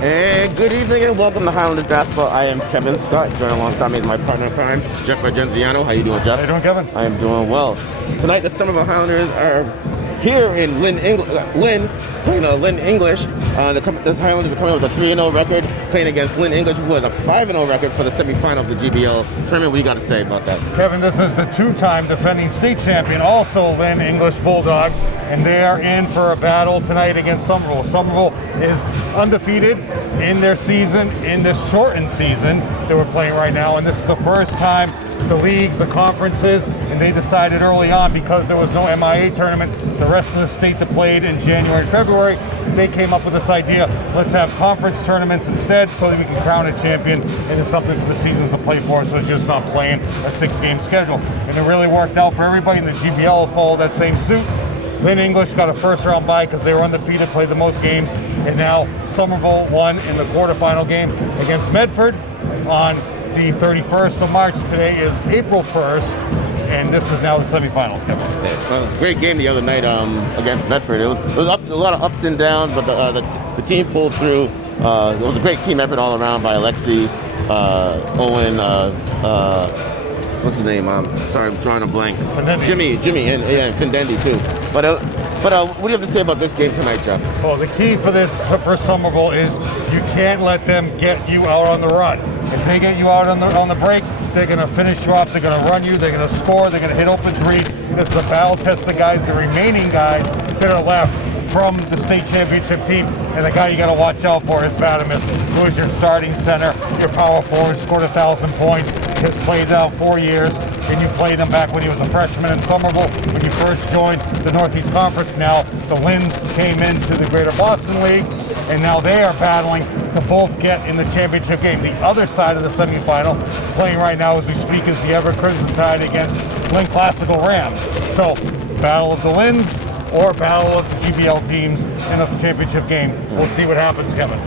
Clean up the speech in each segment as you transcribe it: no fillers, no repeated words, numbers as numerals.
And good evening and welcome to Highlanders Basketball. I am Kevin Scott, joined alongside me is my partner in crime, Jeff Argenziano. How you doing, Jeff? How you doing, Kevin? I am doing well. Tonight, the Somerville Highlanders are here in Lynn, playing Lynn English. The Highlanders are coming with a 3-0 record, playing against Lynn English, who has a 5-0 record for the semifinal of the GBL tournament. What do you got to say about that? Kevin, this is the two-time defending state champion, also Lynn English Bulldogs, and they are in for a battle tonight against Somerville. Somerville is undefeated in their season, in this shortened season that we're playing right now, and this is the first time the leagues, the conferences, and they decided early on, because there was no MIA tournament, the rest of the state that played in January and February, they came up with this idea, let's have conference tournaments instead so that we can crown a champion, and it's something for the seasons to play for, so it's just not playing a 6-game schedule. And it really worked out for everybody, and the GBL followed that same suit. Lynn English got a first-round bye because they were undefeated, played the most games, and now Somerville won in the quarterfinal game against Medford on the 31st of March. Today is April 1st, and this is now the semifinals, Kevin. Well, it was a great game the other night against Medford. It was a lot of ups and downs, but the team pulled through. It was a great team effort all around by Alexi, Owen, what's his name? Sorry, I'm drawing a blank. Findendi. Jimmy, and Findendi too. But what do you have to say about this game tonight, Jeff? Well, the key for Somerville is you can't let them get you out on the run. If they get you out on the break, they're going to finish you off, they're going to run you, they're going to score, they're going to hit open threes. This is a battle test of guys, the remaining guys that are left from the state championship team. And the guy you got to watch out for is Badamus, who is your starting center, your power forward, scored 1,000 points, has played now 4 years, and you played him back when he was a freshman in Somerville, when you first joined the Northeast Conference. Now the Lynn's came into the Greater Boston League, and now they are battling to both get in the championship game. The other side of the semifinal, playing right now as we speak, is the Ever Crimson Tide against Lynn Classical Rams. So, battle of the Lynn's or battle of the GBL teams in the championship game. We'll see what happens, Kevin.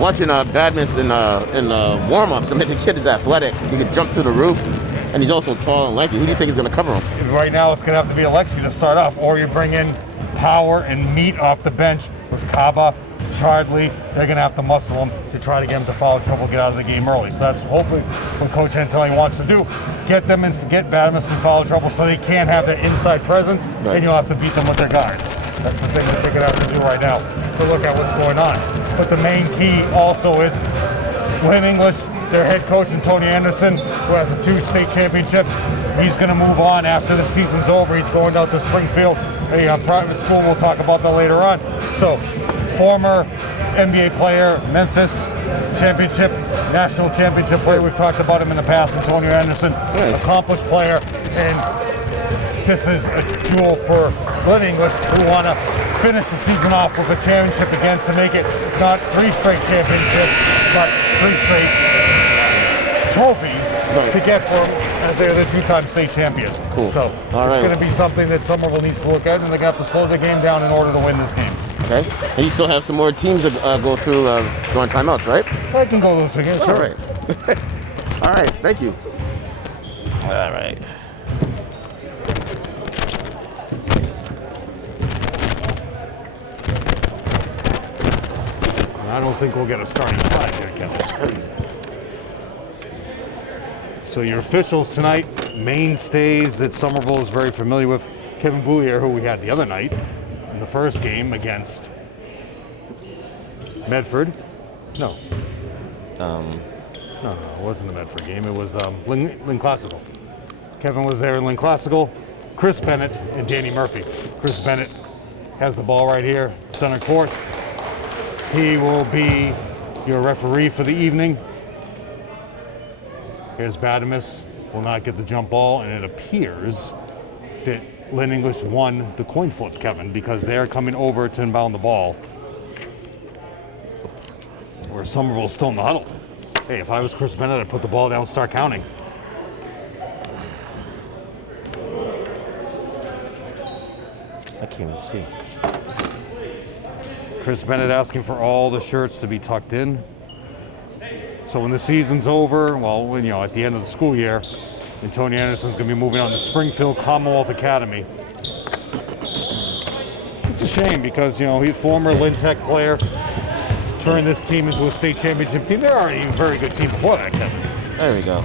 Watching Badminton in the warm-ups, I mean, the kid is athletic. He can jump through the roof, and he's also tall and lanky. Who do you think is going to cover him? Right now, it's going to have to be Alexi to start off, or you bring in power and meat off the bench with Kaba, Chardley. They're going to have to muscle him to try to get him to foul trouble, get out of the game early. So that's hopefully what Coach Antelli wants to do. Get them and get Badamus in foul trouble so they can't have that inside presence, and you'll have to beat them with their guards. That's the thing that they're going to have to do right now to look at what's going on. But the main key also is Lynn English, their head coach, Tony Anderson, who has 2 state championships. He's going to move on after the season's over. He's going out to Springfield, a private school. We'll talk about that later on. So, former NBA player, Memphis championship, national championship player. We've talked about him in the past, Antonio Anderson, accomplished player. And this is a jewel for Lynn English, who want to finish the season off with a championship again to make it not 3 straight championships, but 3 straight trophies to get for them, as they're the 2-time state champions. Cool. So it's going to be something that Somerville needs to look at, and they got to slow the game down in order to win this game. Okay. And you still have some more teams to go through during timeouts, right? I can go those again, sure. All right. All right. Thank you. All right. I don't think we'll get a starting 5 here, Kevin. So your officials tonight, mainstays that Somerville is very familiar with. Kevin Boulier, who we had the other night in the first game against Medford. No, it wasn't the Medford game. It was Lynn Classical. Kevin was there in Lynn Classical. Chris Bennett and Danny Murphy. Chris Bennett has the ball right here, center court. He will be your referee for the evening. Here's Badamus, will not get the jump ball, and it appears that Lynn English won the coin flip, Kevin, because they're coming over to inbound the ball. Where Somerville's still in the huddle. Hey, if I was Chris Bennett, I'd put the ball down and start counting. I can't even see. Chris Bennett asking for all the shirts to be tucked in. So when the season's over, well, at the end of the school year, Tony Anderson's going to be moving on to Springfield Commonwealth Academy. It's a shame because, he's a former Lynn Tech player, turn this team into a state championship team. They're already a very good team before that, Kevin. There we go.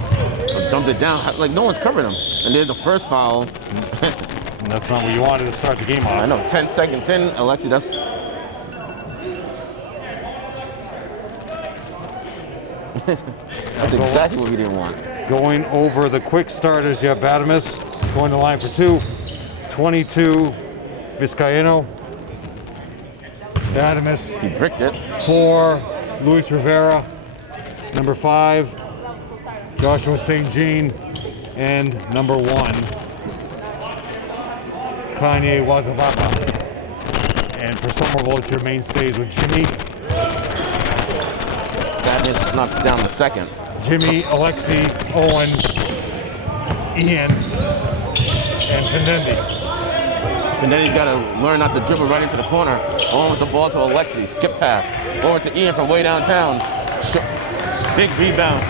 So dumped it down. Like, no one's covering him. And there's the first foul. And that's not what you wanted to start the game off. I know, 10 seconds in, Alexi, that's exactly what we didn't want. Going over the quick starters, you have Badamus going to line for 2. 22, Vizcaíno. Badamus. He bricked it. 4, Luis Rivera. Number 5, Joshua St. Jean. And number 1, Kanye Wazavapa. And for Somerville, it's your mainstays with Jimmy. That just knocks down the second. Jimmy, Alexi, Owen, Ian, and Findendi. And then he's got to learn not to dribble right into the corner. Owen with the ball to Alexi. Skip pass. Over to Ian from way downtown. Big rebound.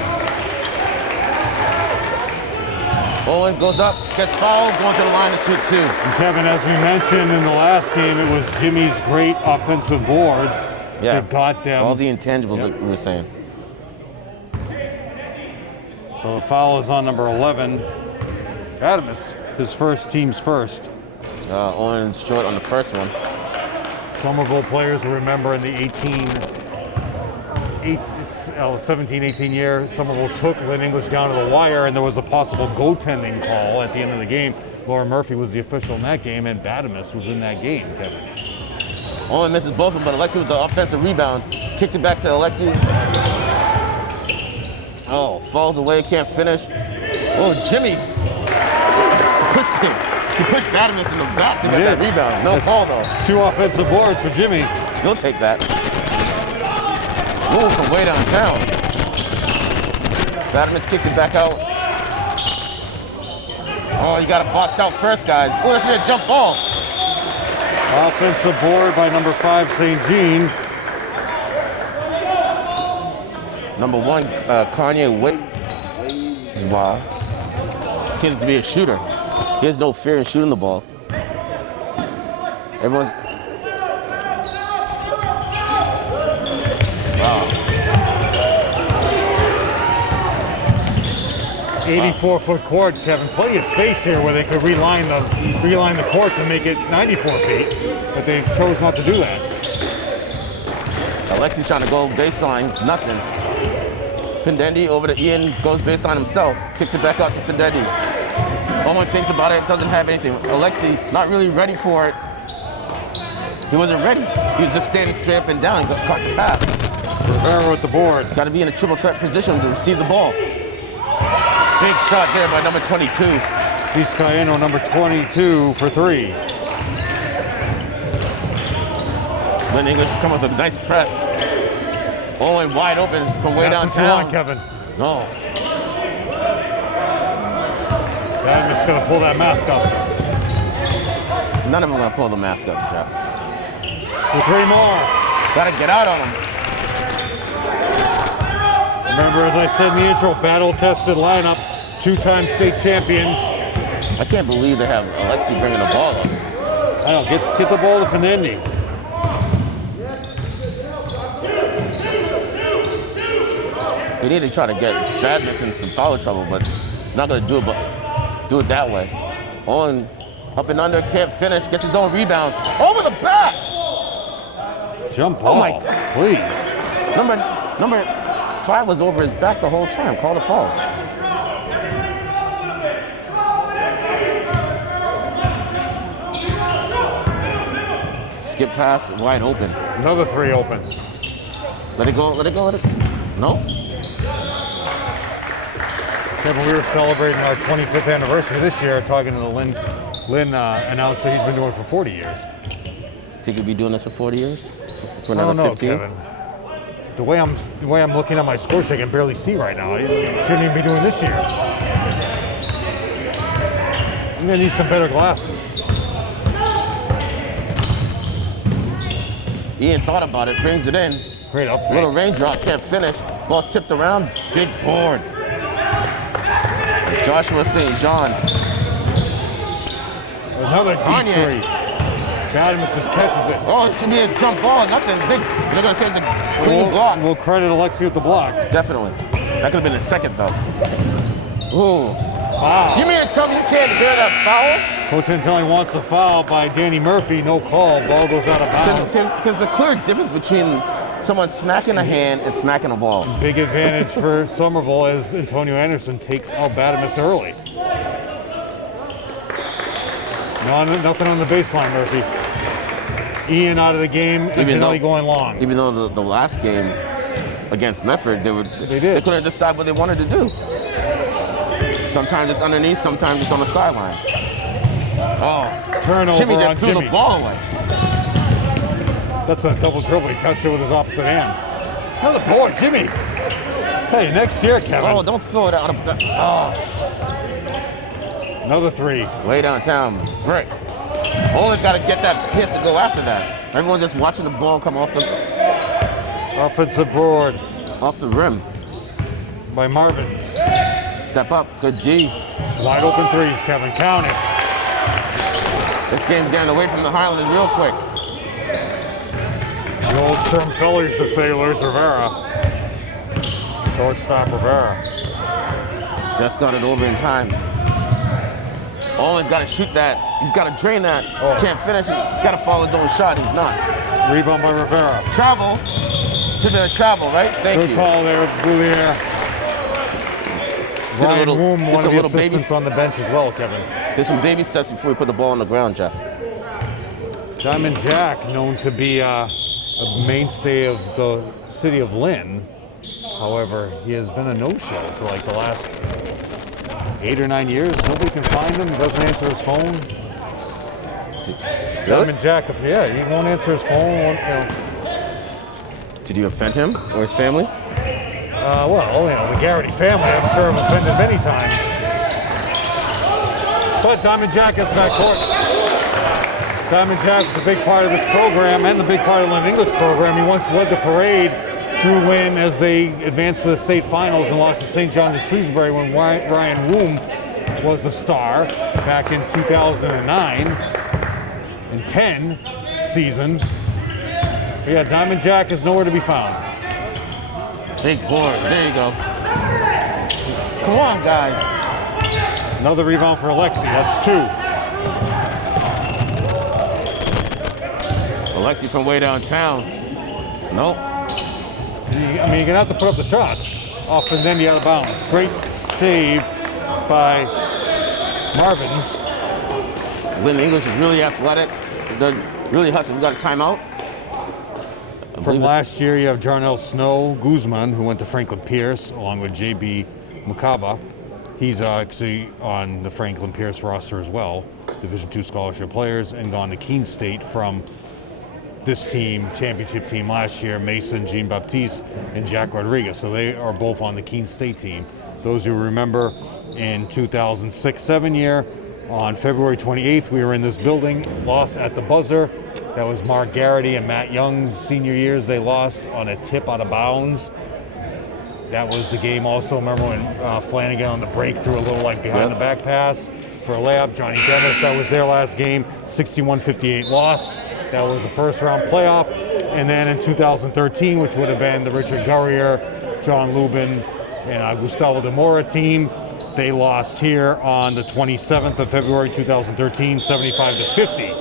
Owen goes up, gets fouled, going to the line to shoot 2. And Kevin, as we mentioned in the last game, it was Jimmy's great offensive boards that got them. All the intangibles that we were saying. So the foul is on number 11. Adamus, his first, team's first. Owen's short on the first one. Somerville players will remember in the 17-18 year, Somerville took Lynn English down to the wire, and there was a possible goaltending call at the end of the game. Laura Murphy was the official in that game, and Badamus was in that game, Kevin. Owen misses both of them, but Alexi with the offensive rebound. Kicks it back to Alexi. Oh, falls away, can't finish. Oh, Jimmy. He pushed Badamus in the back to get that rebound. No call, though. 2 offensive boards for Jimmy. He'll take that. Move from way downtown. Badamus kicks it back out. Oh, you got to box out first, guys. Oh, that's a jump ball. Offensive board by number 5, St. Jean. Number 1, Kanye Wow. Seems to be a shooter. He has no fear in shooting the ball. Everyone's... Wow. 84-foot court, Kevin. Plenty of space here where they could reline the court to make it 94 feet, but they chose not to do that. Alexi's trying to go baseline, nothing. Findendi over to Ian, goes baseline himself, kicks it back out to Findendi. Owen thinks about it, doesn't have anything. Alexi, not really ready for it. He wasn't ready. He was just standing straight up and down. He got caught the pass. Rivera with the board. Got to be in a triple threat position to receive the ball. Big shot there by number 22. Vizcaíno, number 22 for 3. Lynn English has come with a nice press. Owen wide open from way downtown. That's what you want, Kevin. No. Badamus gonna pull that mask up. None of them are gonna pull the mask up, Jeff. For 3 more. Gotta get out on them. Remember, as I said in the intro, battle-tested lineup, 2-time state champions. I can't believe they have Alexi bringing the ball up. I don't get the ball to Findendi. We need to try to get Badamus in some foul trouble, but not gonna do it. But do it that way. Owen up and under, can't finish, gets his own rebound. Over the back! Jump ball. Oh my God. Please. Number 5 was over his back the whole time. Call the foul. Skip pass, wide open. Another 3 open. Let it go, let it go, let it go. No? Kevin, we were celebrating our 25th anniversary this year, talking to the Lynn announcer. He's been doing it for 40 years. Think you'll be doing this for 40 years? For I don't another know, 15? Kevin. The way I'm looking at my score sheet, I can barely see right now. I shouldn't even be doing this year. I'm gonna need some better glasses. Ian thought about it, brings it in. Great up. Little raindrop, can't finish. Ball tipped around, big board. Joshua St. Jean. Another deep Kanye. 3. Badamus just catches it. Oh, it should be a jump ball, nothing big. They're going to say it's a clean block. We'll credit Alexi with the block. Definitely. That could have been the second, though. Ooh. Foul. You mean to tell me you can't bear that Coach Antelli wants a foul by Danny Murphy. No call. Ball goes out of bounds. There's a clear difference between someone smacking a hand and smacking a ball. Big advantage for Somerville as Antonio Anderson takes out Badamus early. No, nothing on the baseline, Murphy. Ian out of the game, Antonelli going long. Even though the last game against Medford, they couldn't decide what they wanted to do. Sometimes it's underneath, sometimes it's on the sideline. Oh, turnover Jimmy just threw Jimmy. the ball away. That's a double dribble. He touched it with his opposite hand. Another board, Jimmy. Hey, next year, Kevin. Oh, don't throw it out of the. Oh. Another three. Way downtown. Brick. Always got to get that piss to go after that. Everyone's just watching the ball come off the. Offensive board. Off the rim. By Marvins. Step up. Good G. Wide open threes, Kevin. Count it. This game's getting away from the Highlanders real quick. The old Sherm Feller used to say, Luis Rivera. Shortstop Rivera. Just got it over in time. Owen's got to shoot that. He's got to drain that. Oh. Can't finish it. He's got to follow his own shot. He's not. Rebound by Rivera. Travel. Should have been a travel, right? Thank you. Good call there, Boulier. Ryan Woom, one of the assistants on the bench as well, Kevin. There's some baby steps before we put the ball on the ground, Jeff. Diamond Jack, known to be a mainstay of the city of Lynn. However, he has been a no-show for like the last 8 or 9 years. Nobody can find him. He doesn't answer his phone. Really? Diamond Jack, he won't answer his phone. Did you offend him or his family? The Garrity family, I'm sure, have offended many times. But Diamond Jack is backcourt. Diamond Jack is a big part of this program and the big part of the Lynn English program. He once led the parade through Lynn as they advanced to the state finals and lost to St. John's of Shrewsbury when Ryan Woom was a star back in 2009 and 10 season. But yeah, Diamond Jack is nowhere to be found. Big board. There you go. Come on, guys. Another rebound for Alexi. That's 2. Alexi from way downtown. Nope. You're going to have to put up the shots. Off and then out of bounds. Great save by Marvins. Lynn English is really athletic. They're really hustling. We got a timeout. From last year, you have Jarnell Snow Guzman, who went to Franklin Pierce, along with J.B. Mukaba. He's actually on the Franklin Pierce roster as well, Division II scholarship players, and gone to Keene State from this team, championship team last year, Mason, Jean Baptiste, and Jack Rodriguez. So they are both on the Keene State team. Those who remember in 2006-07 year, on February 28th, we were in this building, lost at the buzzer. That was Mark Garrity and Matt Young's senior years. They lost on a tip out of bounds. That was the game also. Remember when Flanagan on the break threw a little behind the back pass for a layup. Johnny Dennis, that was their last game, 61-58 loss. That was a first round playoff. And then in 2013, which would have been the Richard Gurrier, John Lubin, and Gustavo de Mora team, they lost here on the 27th of February 2013, 75-50.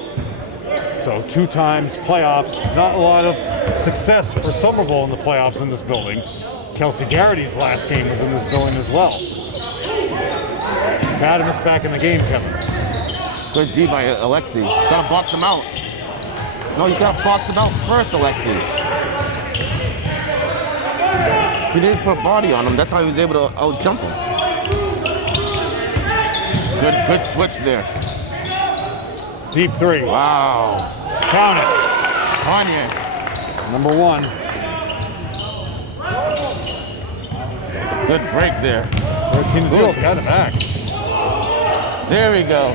So 2 times playoffs. Not a lot of success for Somerville in the playoffs in this building. Kelsey Garrity's last game was in this building as well. Badamus back in the game, Kevin. Good D by Alexi. Gotta box him out. No, you gotta box him out first, Alexi. He didn't put body on him. That's how he was able to out-jump him. Good switch there. Deep 3. Wow. Count it. Kanye. Number 1. Good break there. 13 to field, got it back. There we go.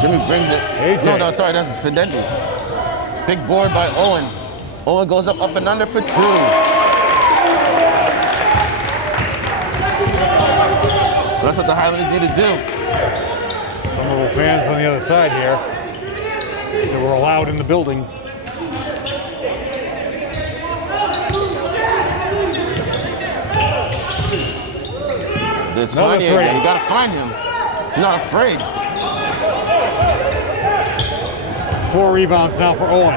Jimmy brings it. AJ. No, sorry, that's Fidendi. Big board by Owen. Owen goes up and under for 2. That's what the Highlanders need to do. Somerville fans on the other side here. that were allowed in the building. There's Another Kanye three. again. You gotta find him. He's not afraid. 4 rebounds now for Owen.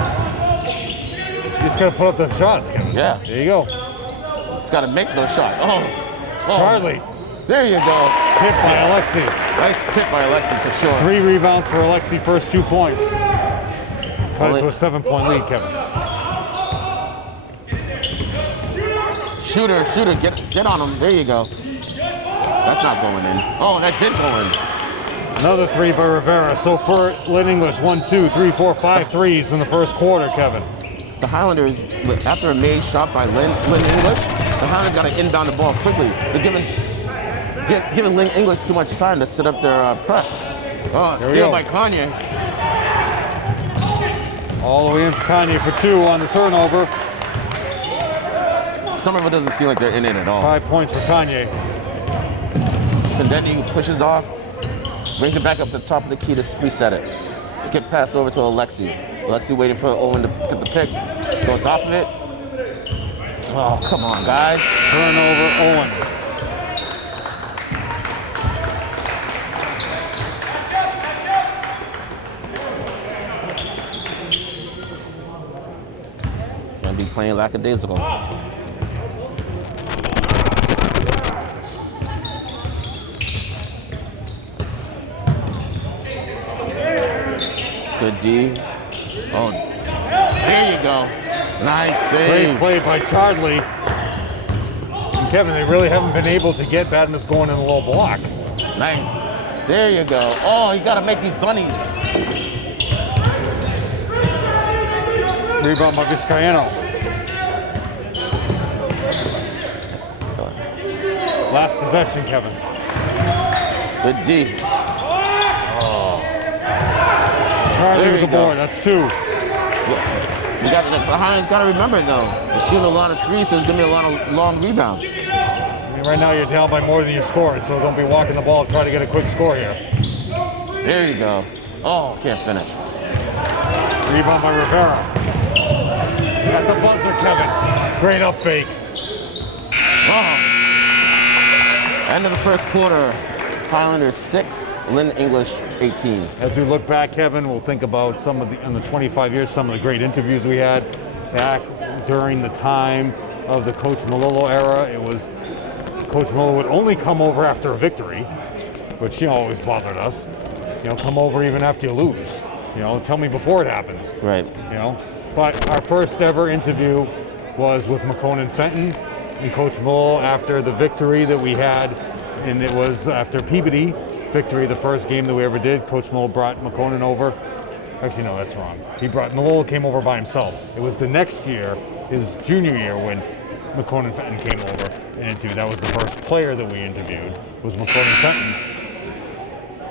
You just gotta put up the shots, Kevin. Yeah. There you go. He's gotta make those shots. Oh. Charlie. There you go. Hit by Alexi. Nice tip by Alexi for sure. 3 rebounds for Alexi, first 2 points. Cut it to a 7-point lead, Kevin. Shooter, get on him. There you go. That's not going in. Oh, that did go in. Another 3 by Rivera. So for Lynn English, 1, 2, 3, 4, 5 threes in the first quarter, Kevin. The Highlanders, after a made shot by Lynn English, the Highlanders got to inbound the ball quickly. They're giving Lynn English too much time to set up their press. Oh, steal by Kanye. All the way in for Kanye for 2 on the turnover. Somerville doesn't seem like they're in it at all. 5 points for Kanye. And then he pushes off, brings it back up the top of the key to reset it. Skip pass over to Alexi. Alexi waiting for Owen to get the pick. Goes off of it. Oh, come on, guys. Turnover, Owen. Can't be playing lackadaisical. Good D. Oh, there you go. Nice save. Great play by Charlie. And Kevin, they really haven't been able to get Badmus going in the low block. Nice. There you go. Oh, you got to make these bunnies. Rebound by Vizcaino. Last possession, Kevin. Good D. Charlie There with you the go. board. That's 2. The Highlanders got to remember though, they're shooting a lot of threes, so there's gonna be a lot of long rebounds. I mean, right now you're down by more than you scored, so don't be walking the ball trying to get a quick score here. There you go. Oh, can't finish. Rebound by Rivera. At the buzzer, Kevin. Great up fake. Oh. End of the first quarter. Highlanders 6, Lynn English 18. As we look back, Kevin, we'll think about some of the, in the 25 years, some of the great interviews we had back during the time of the Coach Malolo era. It was Coach Malolo would only come over after a victory, which always bothered us. Come over even after you lose. Tell me before it happens. Right. But our first ever interview was with McConan Fenton and Coach Malolo after the victory that we had. And it was after Peabody victory, the first game that we ever did. Coach Malolo brought McConan over. Actually, no, that's wrong. Malolo came over by himself. It was the next year, his junior year, when McConan Fenton came over and interviewed. That was the first player that we interviewed, was McConan Fenton.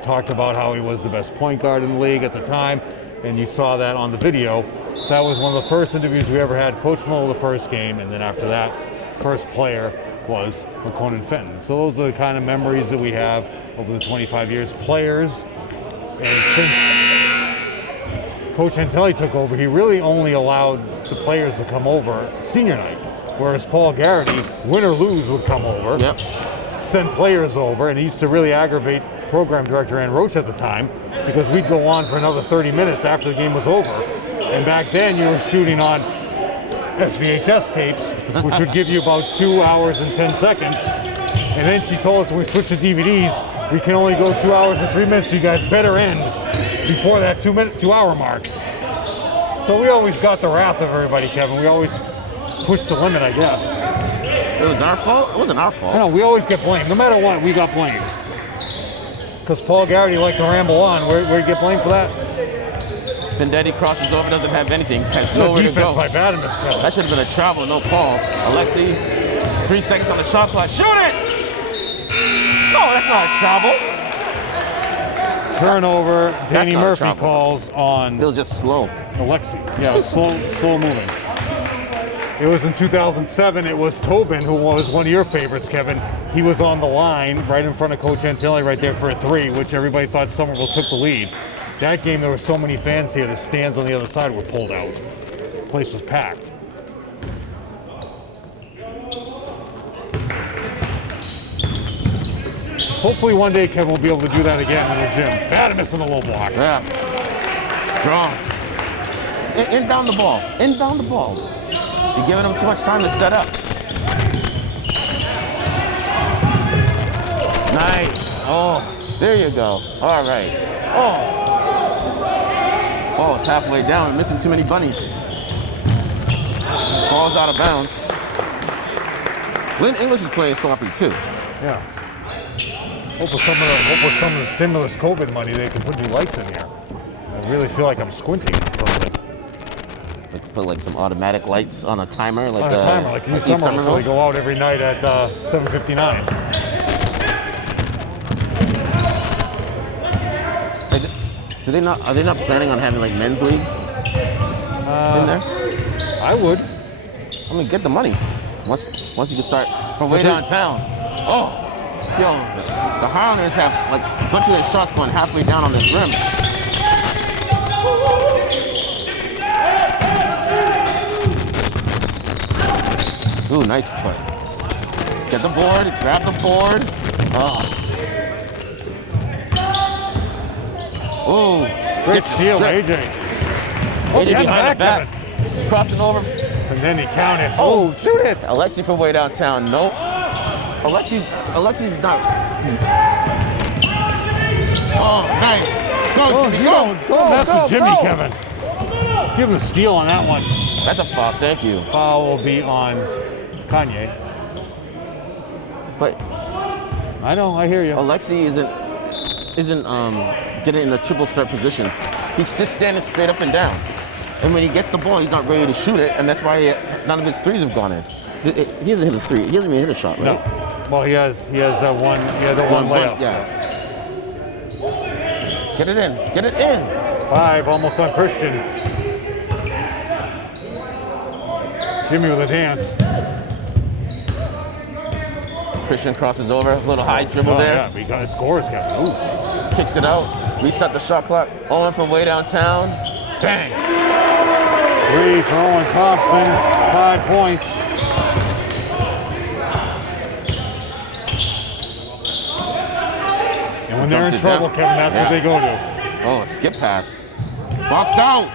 Talked about how he was the best point guard in the league at the time, and you saw that on the video. So that was one of the first interviews we ever had. Coach Malolo the first game, and then after that, first player was McConan Fenton. So those are the kind of memories that we have over the 25 years. Players, and since Coach Antelli took over, he really only allowed the players to come over senior night, whereas Paul Garrity, win or lose, would come over, send players over, and he used to really aggravate program director Ann Roach at the time because we'd go on for another 30 minutes after the game was over. And back then you were shooting on SVHS tapes, which would give you about 2 hours and 10 seconds. And then she told us when we switched to DVDs, we can only go 2 hours and 3 minutes, so you guys better end before that 2 hour mark. So we always got the wrath of everybody, Kevin. We always pushed the limit, I guess. It was our fault? It wasn't our fault. No, we always get blamed. No matter what, we got blamed. Because Paul Garrity liked to ramble on. Where'd you get blamed for that? Vendetti crosses over, doesn't have anything, has nowhere to go. Defense by Badmus, Kevin. That should have been a travel, no Paul. Alexi, 3 seconds on the shot clock. Shoot it! No, that's not a travel. Turnover. Danny not a Murphy travel. calls on It was just slow. Alexi. Yeah, it was slow moving. It was in 2007. It was Tobin, who was one of your favorites, Kevin. He was on the line right in front of Coach Antilli right there for a 3, which everybody thought Somerville took the lead. That game, there were so many fans here, the stands on the other side were pulled out. The place was packed. Hopefully one day Kevin will be able to do that again in the gym. Bad missing the low block. Yeah. Strong. Inbound the ball. Inbound the ball. You're giving them too much time to set up. Nice. Oh, there you go. All right. Oh, it's halfway down. We're missing too many bunnies. Ball's out of bounds. Lynn English is playing sloppy too. Yeah. Hope with some of the stimulus COVID money, they can put new lights in here. I really feel like I'm squinting at something. Like put like some automatic lights on a timer, like on a timer, like East Somerville, so they go out every night at 7:59. Do they not? Are they not planning on having like men's leagues in there? I would. I mean, get the money. Once you can start from way downtown. Oh, yo, the Highlanders have like a bunch of their shots going halfway down on this rim. Ooh, nice play. Get the board, grab the board. Oh. Ooh, great steal, AJ. AJ behind the back, crossing over. And then he counted. Oh, shoot it! Alexi from way downtown. Nope. Alexi's not. Oh, nice. Go, Jimmy, go. Don't mess with Jimmy, Kevin. Give him the steal on that one. That's a foul. Thank you. Foul will be on Kanye. But I know, I hear you. Alexi isn't getting in a triple threat position. He's just standing straight up and down. And when he gets the ball, he's not ready to shoot it, and that's why none of his threes have gone in. He hasn't hit a three. He hasn't even hit a shot, right? No. Well, he has that one. He had that one layup. Yeah. Get it in. Get it in. 5, almost on Christian. Jimmy with a dance. Christian crosses over, a little high dribble there. Yeah, because scores, Kevin. Ooh. Kicks it out. Reset the shot clock. Owen from way downtown. Bang. 3 for Owen Thompson. 5 points. And when they're in trouble, Kevin, that's what they go to. Oh, skip pass. Box out.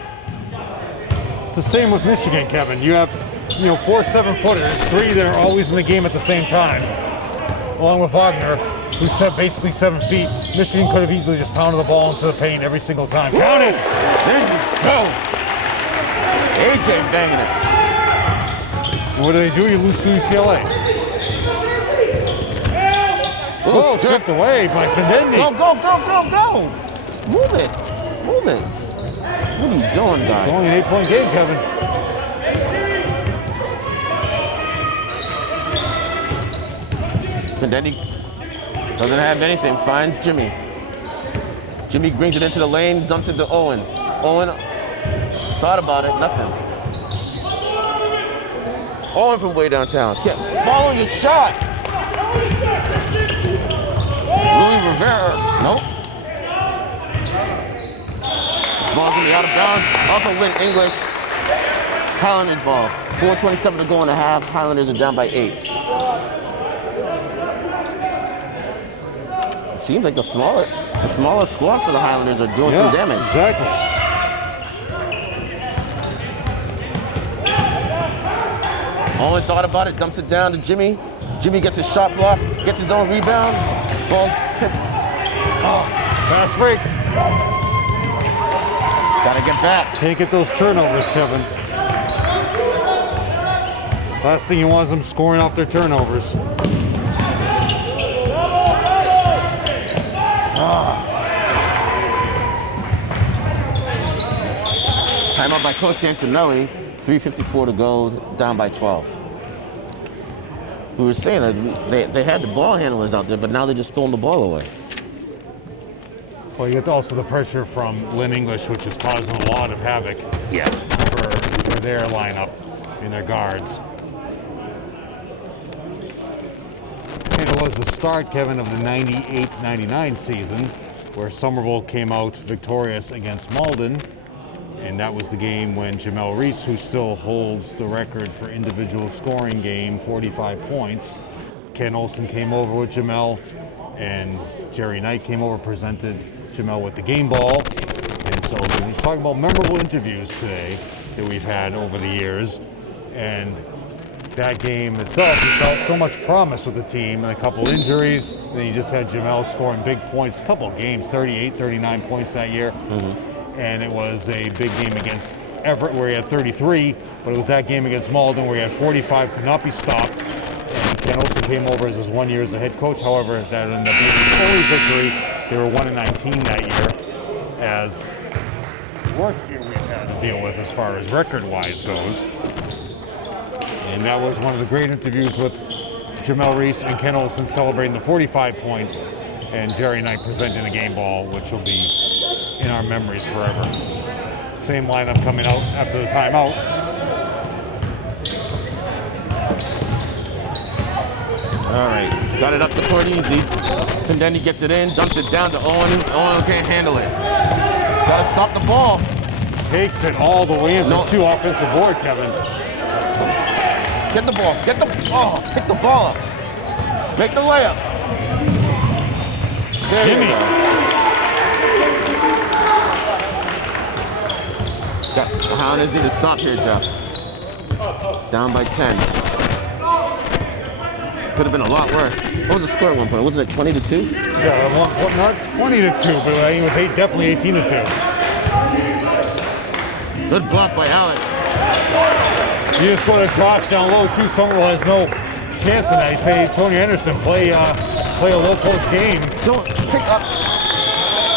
It's the same with Michigan, Kevin. You have, 4 7-footers, 3 that are always in the game at the same time. Along with Wagner, who's basically 7 feet. Michigan could have easily just pounded the ball into the paint every single time. Count it! There you go. AJ banging it. What do? You lose to UCLA. Oh, stripped away by Findendi. Go. Move it. What are you doing, guys? It's only an 8-point game, Kevin. Findendi doesn't have anything, finds Jimmy. Jimmy brings it into the lane, dumps it to Owen. Owen thought about it, nothing. Owen from way downtown. Follow your shot. Louis Rivera, nope. Ball's gonna be out of bounds. Off of Lynn English. Highlanders ball. 4:27 to go in the half. Highlanders are down by 8. It seems like the smaller squad for the Highlanders are doing some damage. Exactly. Owen thought about it, dumps it down to Jimmy. Jimmy gets his shot block, gets his own rebound. Ball's picked. Oh, fast break. Gotta get back. Can't get those turnovers, Kevin. Last thing you want is them scoring off their turnovers. Timeout by Coach Antonelli. 3:54 to go, down by 12. We were saying that they had the ball handlers out there, but now they're just throwing the ball away. Well, you get also the pressure from Lynn English, which is causing a lot of havoc for their lineup and their guards. And it was the start, Kevin, of the 98-99 season. where Somerville came out victorious against Malden. And that was the game when Jamel Reese, who still holds the record for individual scoring game, 45 points. Ken Olsen came over with Jamel, and Jerry Knight came over, presented Jamel with the game ball. And so we're talking about memorable interviews today that we've had over the years. And that game itself, you felt so much promise with the team and a couple injuries. Then you just had Jamel scoring big points, a couple of games, 38, 39 points that year. And it was a big game against Everett where he had 33, but it was that game against Malden where he had 45, could not be stopped. And Ken Olsen came over as his 1 year as a head coach. However, that ended up being his only victory. They were 1-19 that year, as the worst year we've had to deal with as far as record-wise goes. And that was one of the great interviews with Jamel Reese and Ken Olsen celebrating the 45 points, and Jerry Knight presenting the game ball, which will be in our memories forever. Same lineup coming out after the timeout. All right, got it up the court easy. And then he gets it in, dumps it down to Owen. Owen can't handle it. Gotta stop the ball. Takes it all the way in for 2 offensive board, Kevin. Get the ball, pick the ball up. Make the layup. There Jimmy. you go. The Highlanders need to stop here, Jeff. Down by 10. Could have been a lot worse. What was the score at one point? Wasn't it 20-2? Yeah, not 20-2, but it was definitely 18-2. Good block by Alex. You just go to Josh down low too. Somerville has no chance in that. You say, Tony Anderson, play a low post game. Don't pick up.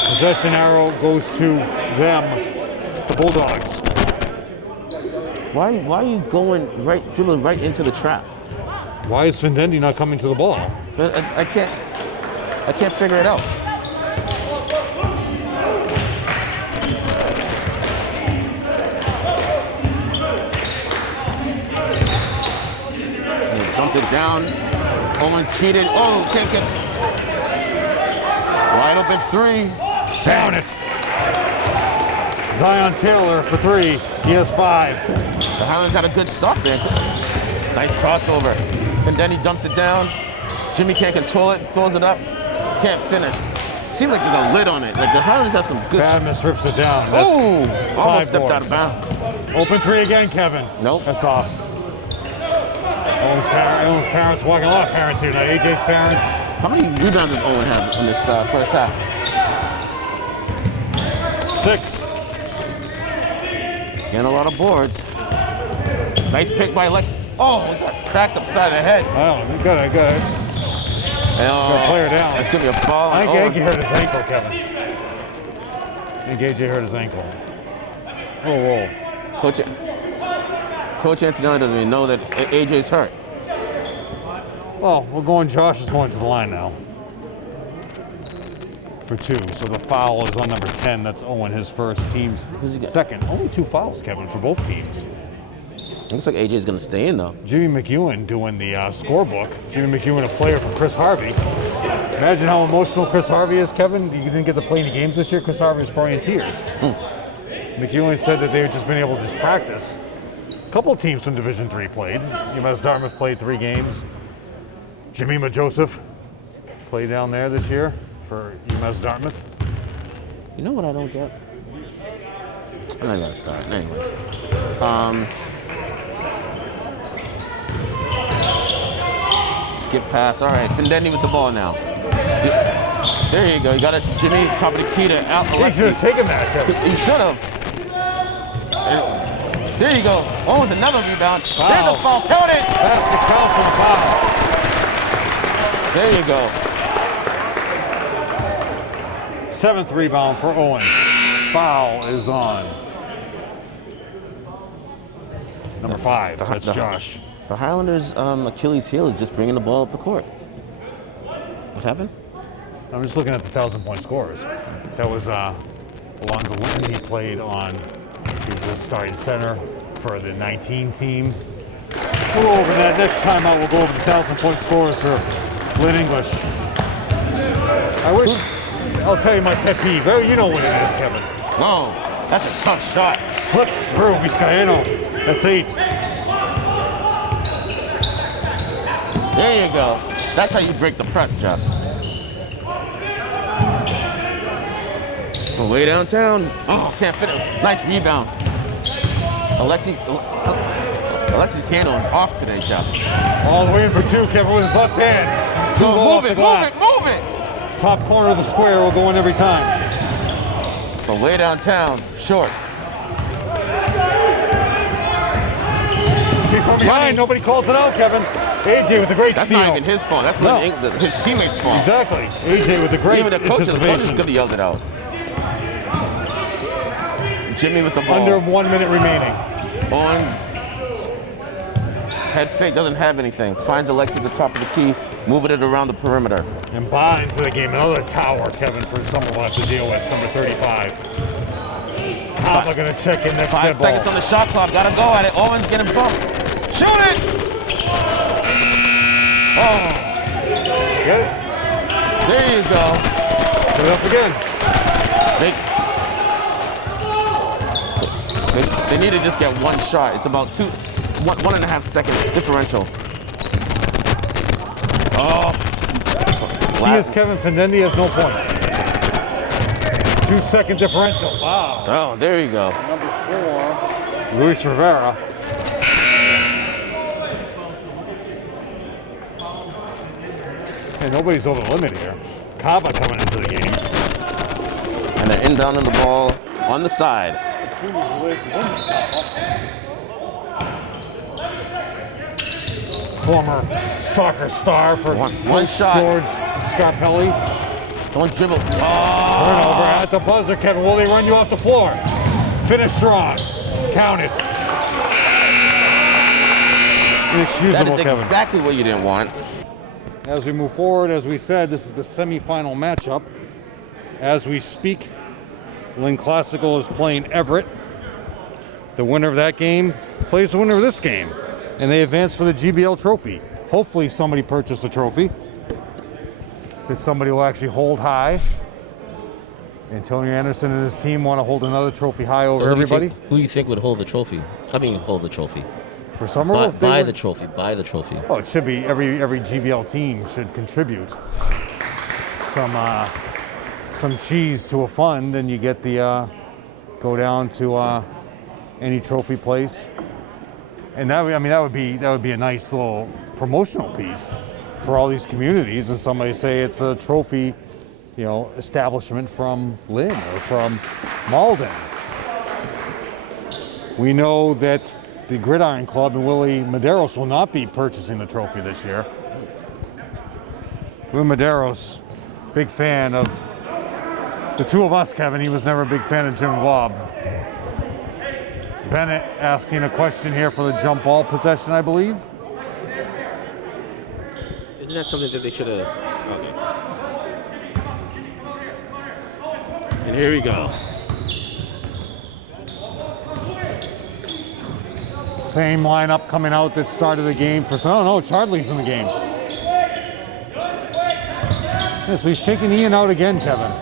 Possession arrow goes to them, the Bulldogs. Why are you dribbling right into the trap? Why is Vendendi not coming to the ball? I can't figure it out. He dumped it down. Owen cheated. Oh, can't get. Wide open 3. Down it. Zion Taylor for 3. He has 5. The Highlanders had a good start there. Nice crossover. And then he dumps it down. Jimmy can't control it, throws it up, can't finish. Seems like there's a lid on it. Like the Highlanders have some good. Badmus rips it down. Oh! Almost stepped out of bounds. Open 3 again, Kevin. Nope. That's off. Owen's parents, walking a lot of parents here tonight. AJ's parents. How many rebounds did Owen have in this first half? 6. He's getting a lot of boards. Nice pick by Lex. Oh, he got cracked upside the head. Oh, good. Good player down. That's going to be a foul. I think AJ hurt his ankle, Kevin. I think AJ hurt his ankle. Roll. Coach Antonelli doesn't even know that AJ's hurt. Well, Josh is going to the line now for 2. So the foul is on number 10. That's Owen, his first, team's second. Only 2 fouls, Kevin, for both teams. Looks like AJ's going to stay in, though. Jimmy McEwen doing the scorebook. Jimmy McEwen, a player from Chris Harvey. Imagine how emotional Chris Harvey is, Kevin. You didn't get to play any games this year. Chris Harvey was probably in tears. McEwen said that they've just been able to just practice. A couple of teams from Division III played. UMass Dartmouth played 3 games. Jemima Joseph played down there this year for UMass Dartmouth. You know what I don't get? I'm not going to start. Anyways. Skip pass. All right, Findendi with the ball now. There you go. You got it to Jimmy, top of the key to out. He should have taken that, Kevin. He should have. There you go. Oh, with another rebound. Foul. There's a foul. Count it. Basket counts for the foul. There you go. 7th rebound for Owen. Foul is on number 5. That's Josh. The Highlanders' Achilles heel is just bringing the ball up the court. What happened? I'm just looking at the 1,000-point scorers. That was Alonzo Lynn. He played on. He was a starting center for the 19 team. We'll go over that next time out. We'll go over the 1,000-point scorers for Lynn English. I I'll tell you my pet peeve. Oh, you know what it is, Kevin. Whoa, that's a tough shot. Slips through Vizcaíno. That's 8. There you go. That's how you break the press, Jeff. Way downtown. Oh, can't fit it. Nice rebound. Alexi's handle is off today, Jeff. All the way in for 2, Kevin, with his left hand. 2 Move it. Top corner of the square will go in every time. But way downtown, short. Keep from behind. Nobody calls it out, Kevin. AJ with the great steal. That's not even his fault. That's his teammates' fault. Exactly. AJ with the great Even the coaches anticipation. could have yelled it out. Jimmy with the ball. Under 1 minute remaining. On head fake, doesn't have anything. Finds Alexi at the top of the key, moving it around the perimeter. And binds to the game. Another tower, Kevin, for Somerville has to deal with. Number 35. Kava going to check in next to 5 seconds on the shot clock. Gotta go at it. Owens getting bumped. Shoot it! Oh. Get it. There you go. Put it up again. They need to just get one shot. It's about 1.5 seconds differential. Oh. He is Kevin Fendendi has no points. 2-second differential. Wow. Oh, there you go. Number 4, Luis Rivera. And nobody's over the limit here. Kava coming into the game. And they're inbounding the ball on the side. Former soccer star for one shot. George Scarpelli. Don't dribble. Oh. Turnover at the buzzer, Kevin. Will they run you off the floor? Finish strong. Count it. Inexcusable, That is Kevin. exactly what you didn't want. As we move forward, as we said, this is the semifinal matchup. As we speak, Lynn Classical is playing Everett. The winner of that game plays the winner of this game, and they advance for the GBL trophy. Hopefully somebody purchased the trophy that somebody will actually hold high. Antonio Anderson and his team want to hold another trophy high over everybody. Who do you think would hold the trophy? I mean, hold the trophy. For Somerville? Buy the trophy. Buy the trophy. Oh, it should be every GBL team should contribute some cheese to a fund, and you get the go down to any trophy place, and that would be a nice little promotional piece for all these communities. And somebody say it's a trophy, establishment from Lynn or from Malden. We know that the Gridiron Club and Willie Medeiros will not be purchasing the trophy this year. Willie Medeiros, big fan of the two of us, Kevin. He was never a big fan of Jim and Bob. Bennett asking a question here for the jump ball possession, I believe. Isn't that something that they should have? Okay. And here we go. Same lineup coming out that started the game for some. Oh no, Charlie's in the game. Yeah, so he's taking Ian out again, Kevin.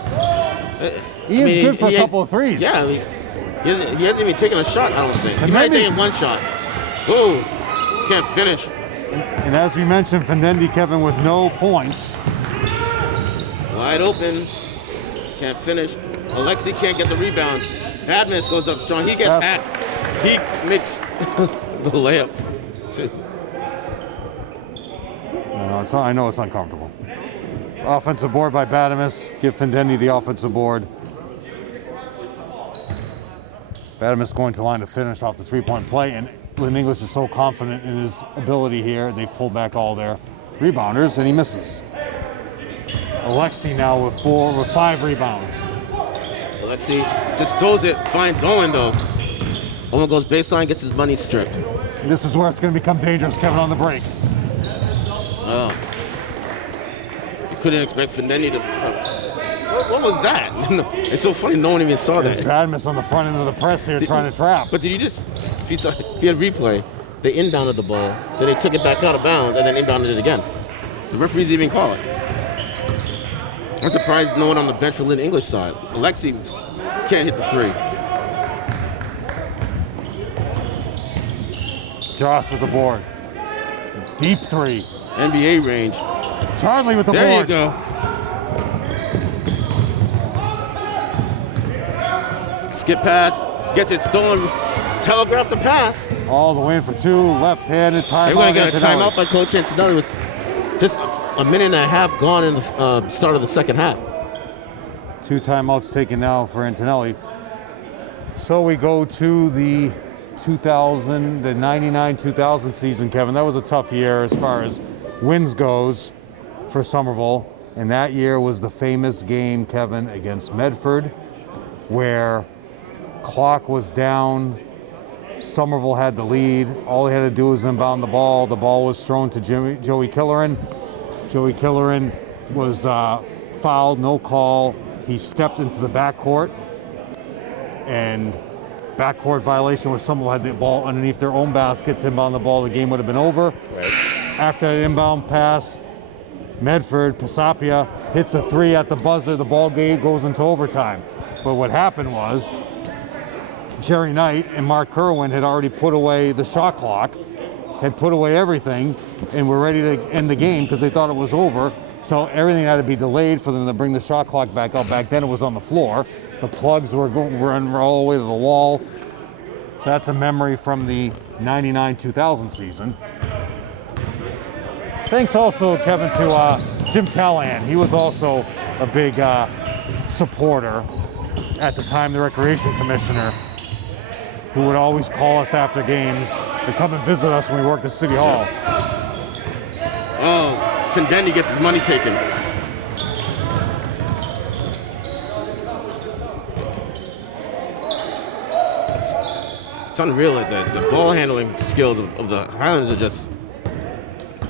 Ian's good for a couple of threes. Yeah, he hasn't even taken a shot, I don't think. And He might have taken one shot. Ooh, can't finish. And as we mentioned, Fendendi, Kevin, with no points. Wide open, can't finish. Alexi can't get the rebound. Badmus goes up strong. He gets hat. He makes the layup too. I know it's uncomfortable. Offensive board by Badamus. Give Fendendi the offensive board. Badamus going to line to finish off the three-point play, and Lynn English is so confident in his ability here. They've pulled back all their rebounders, and he misses. Alexi now with 5 rebounds. Alexi just throws it, finds Owen though. Owen goes baseline, gets his money stripped. And this is where it's going to become dangerous, Kevin, on the break. Oh. You couldn't expect Fendendi to... What was that? It's so funny, no one even saw that. There's Badmus on the front end of the press here trying to trap. But did you just... If you had replay, they inbounded the ball, then they took it back out of bounds, and then inbounded it again. The referees didn't even call it. I'm surprised no one on the bench for Lynn English side. Alexi can't hit the three. Josh with the board. Deep three. NBA range. Charlie with the There board. you go. Skip pass. Gets it stolen. Telegraph the pass. All the way in for two. Left-handed timeout. They're going to get a Antonelli. timeout by Coach Antonelli. It was just a minute and a half gone in the start of the second half. 2 timeouts taken now for Antonelli. So we go to the 99-2000 season, Kevin. That was a tough year as far as wins goes for Somerville. And that year was the famous game, Kevin, against Medford, where clock was down. Somerville had the lead. All they had to do was inbound the ball. The ball was thrown to Joey Killeran. Joey Killeran was fouled, no call. He stepped into the backcourt, and backcourt violation where Somerville had the ball underneath their own basket to inbound the ball. The game would have been over. Right. After that inbound pass, Medford, Pisapia hits a three at the buzzer. The ball game goes into overtime. But what happened was Jerry Knight and Mark Kerwin had already put away the shot clock, had put away everything, and were ready to end the game because they thought it was over. So everything had to be delayed for them to bring the shot clock back up. Back then it was on the floor. The plugs were all the way to the wall. So that's a memory from the 99-2000 season. Thanks also, Kevin, to Jim Callahan. He was also a big supporter at the time, the recreation commissioner, who would always call us after games and come and visit us when we worked at City Hall. Oh, Findendi gets his money taken. It's unreal. Like the ball handling skills of the Highlanders are just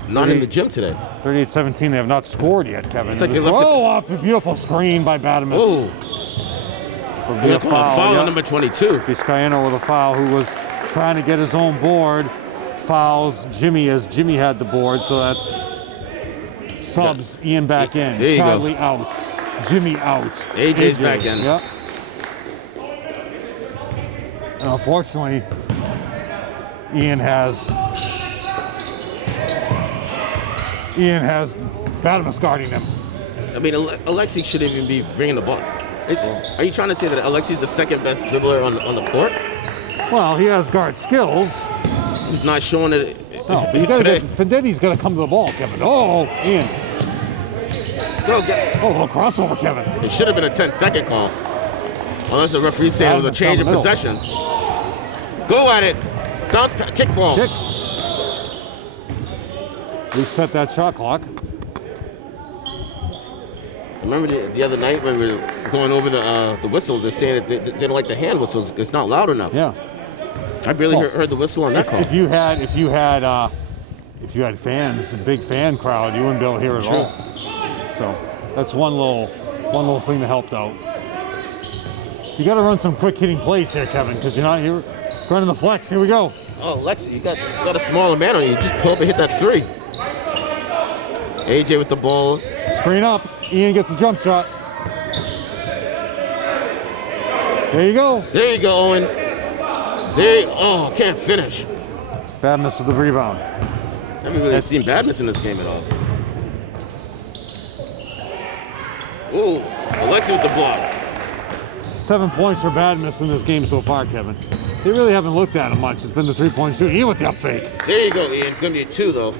not in the gym today. 38-17, they have not scored yet, Kevin. It's like they left off a beautiful screen by Badamus. Oh, A foul on number 22. Vizcaíno with a foul, who was trying to get his own board. Fouls Jimmy as Jimmy had the board, so that's subs Ian back in. There you Charlie go. out. Jimmy out. AJ's back in. Yep. And unfortunately, Ian has Badamus guarding him. I mean, Alexi shouldn't even be bringing the ball. Are you trying to say that Alexi's the second best dribbler on the court? Well, he has guard skills. He's not showing it today. Fidetti's got to come to the ball, Kevin. Oh, Ian. Go get. Oh, little crossover, Kevin. It should have been a 10-second call. Unless the referee saying it was a change of possession. Go at it. Bounce, kick ball. Kick. Reset that shot clock. Remember the other night when we were going over the whistles, they're saying that they don't like the hand whistles. It's not loud enough. Yeah. I barely heard the whistle on that call. If you had fans, a big fan crowd, you wouldn't be able to hear it at all. So that's one little thing that helped out. You got to run some quick hitting plays here, Kevin, because you're not here running the flex. Here we go. Oh, Lexi, you got a smaller man on you. Just pull up and hit that three. AJ with the ball. Screen up. Ian gets the jump shot. There you go. There you go, Owen. Can't finish. Badness with the rebound. I haven't really seen badness in this game at all. Ooh, Alexi with the block. 7 points for Badness in this game so far, Kevin. They really haven't looked at him much. It's been the 3-point shooting. Ian with the up fake. There you go, Ian. It's going to be a 2, though.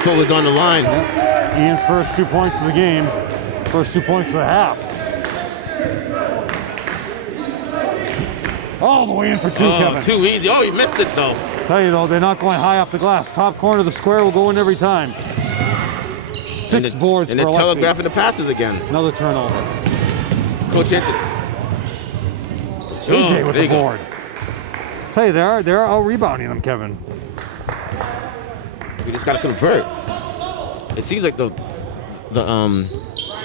So it was on the line. Yep. Ian's first 2 points of the game. First 2 points of the half. All the way in for 2, Kevin. Too easy. Oh, he missed it, though. Tell you, though, they're not going high off the glass. Top corner of the square will go in every time. 6 boards for Alexi. And they're telegraphing the passes again. Another turnover. Coach Anthony. AJ with the board. Tell you, they're out rebounding them, Kevin. We just got to convert. It seems like the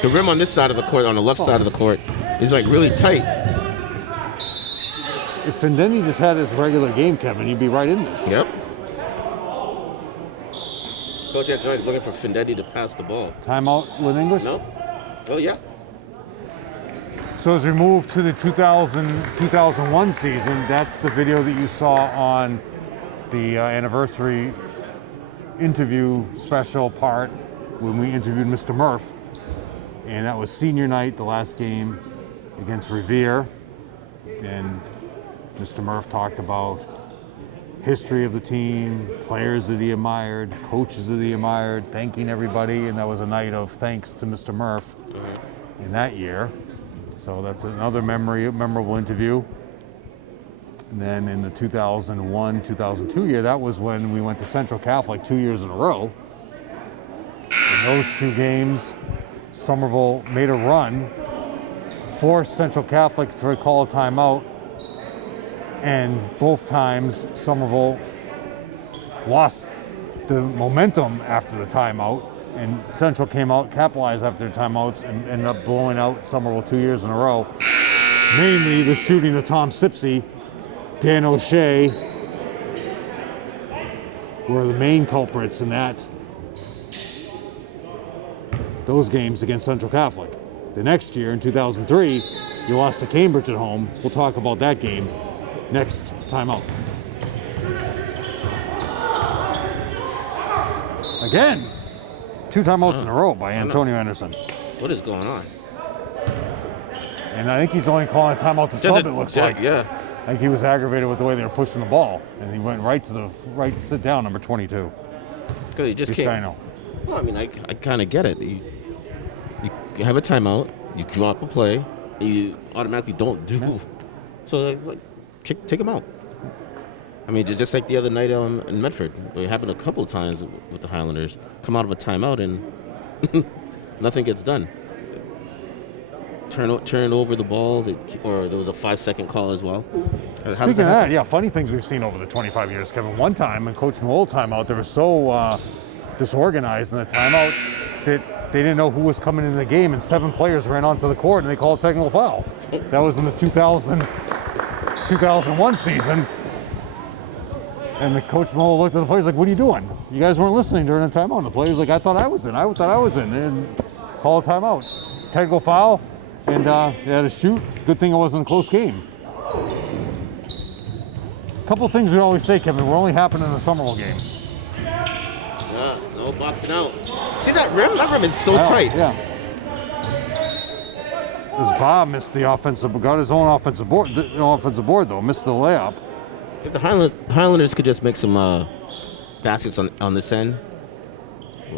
rim on this side of the court, on the left side of the court, is like really tight. If Findendi just had his regular game, Kevin, you'd be right in this. Yep. Coach Antonio is looking for Findetti to pass the ball. Timeout, Lynn English? No? Oh, yeah. So as we move to the 2001 season, that's the video that you saw on the anniversary interview special part when we interviewed Mr. Murph. And that was senior night, the last game against Revere. And Mr. Murph talked about history of the team, players that he admired, coaches that he admired, thanking everybody. And that was a night of thanks to Mr. Murph in that year. So that's another memorable interview. And then in the 2001-2002 year, that was when we went to Central Catholic 2 years in a row. In those two games, Somerville made a run, forced Central Catholic to call a timeout, and both times Somerville lost the momentum after the timeout, and Central came out, capitalized after the timeouts, and ended up blowing out Somerville 2 years in a row. Mainly the shooting of Tom Sipsey, Dan O'Shea were the main culprits in those games against Central Catholic. The next year, in 2003, you lost to Cambridge at home. We'll talk about that game next timeout. Again, 2 timeouts in a row by Antonio Anderson. What is going on? And I think he's only calling a timeout to sub, it looks like. Yeah. I think he was aggravated with the way they were pushing the ball, and he went right to sit down, number 22. Because he just can't. Vizcaino. Well, I mean, I kind of get it. You have a timeout, you drop a play, and you automatically don't do. Yeah. So, take him out. I mean, just like the other night in Medford. It happened a couple of times with the Highlanders. Come out of a timeout and nothing gets done. Turn over the ball, or there was a 5-second call as well. Speaking of that, yeah, funny things we've seen over the 25 years, Kevin. One time in Coach Moll's timeout, they were so disorganized in the timeout that they didn't know who was coming into the game, and 7 players ran onto the court and they called a technical foul. That was in the 2001 season. And the Coach Moll looked at the players like, "What are you doing? You guys weren't listening during the timeout." And the players like, "I thought I was in. I thought I was in." And call a timeout. Technical foul, and they had to shoot. Good thing it wasn't a close game. A couple of things we always say, Kevin, we're only happening in the Somerville game. Yeah, no boxing out. See that rim? That rim is so tight. Yeah. As Bob missed the offensive, got his own offensive board though, missed the layup. If the Highlanders could just make some baskets on this end,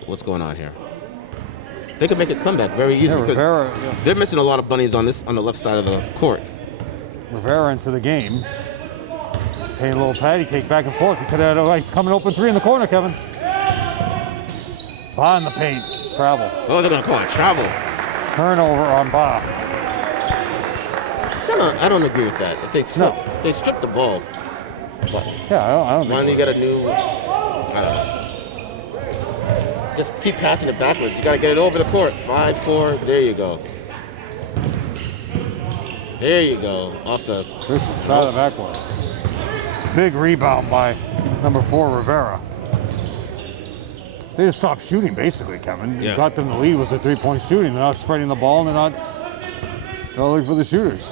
what's going on here? They could make a comeback very easily because they're missing a lot of bunnies on the left side of the court. Rivera into the game, paying a little patty cake back and forth. He could have had a nice coming open 3 in the corner, Kevin. Ba in the paint, travel. Oh, they're gonna call it travel. Turnover on Ba. I don't agree with that. If they strip the ball. But yeah, I don't think. Finally, you got a new. I don't know. Just keep passing it backwards. You got to get it over the court. 5-4. There you go. There you go. Off the side of the backboard. Big rebound by number 4 Rivera. They just stopped shooting, basically, Kevin. Yeah. Got them the lead was the 3-point shooting. They're not spreading the ball, and they're looking for the shooters.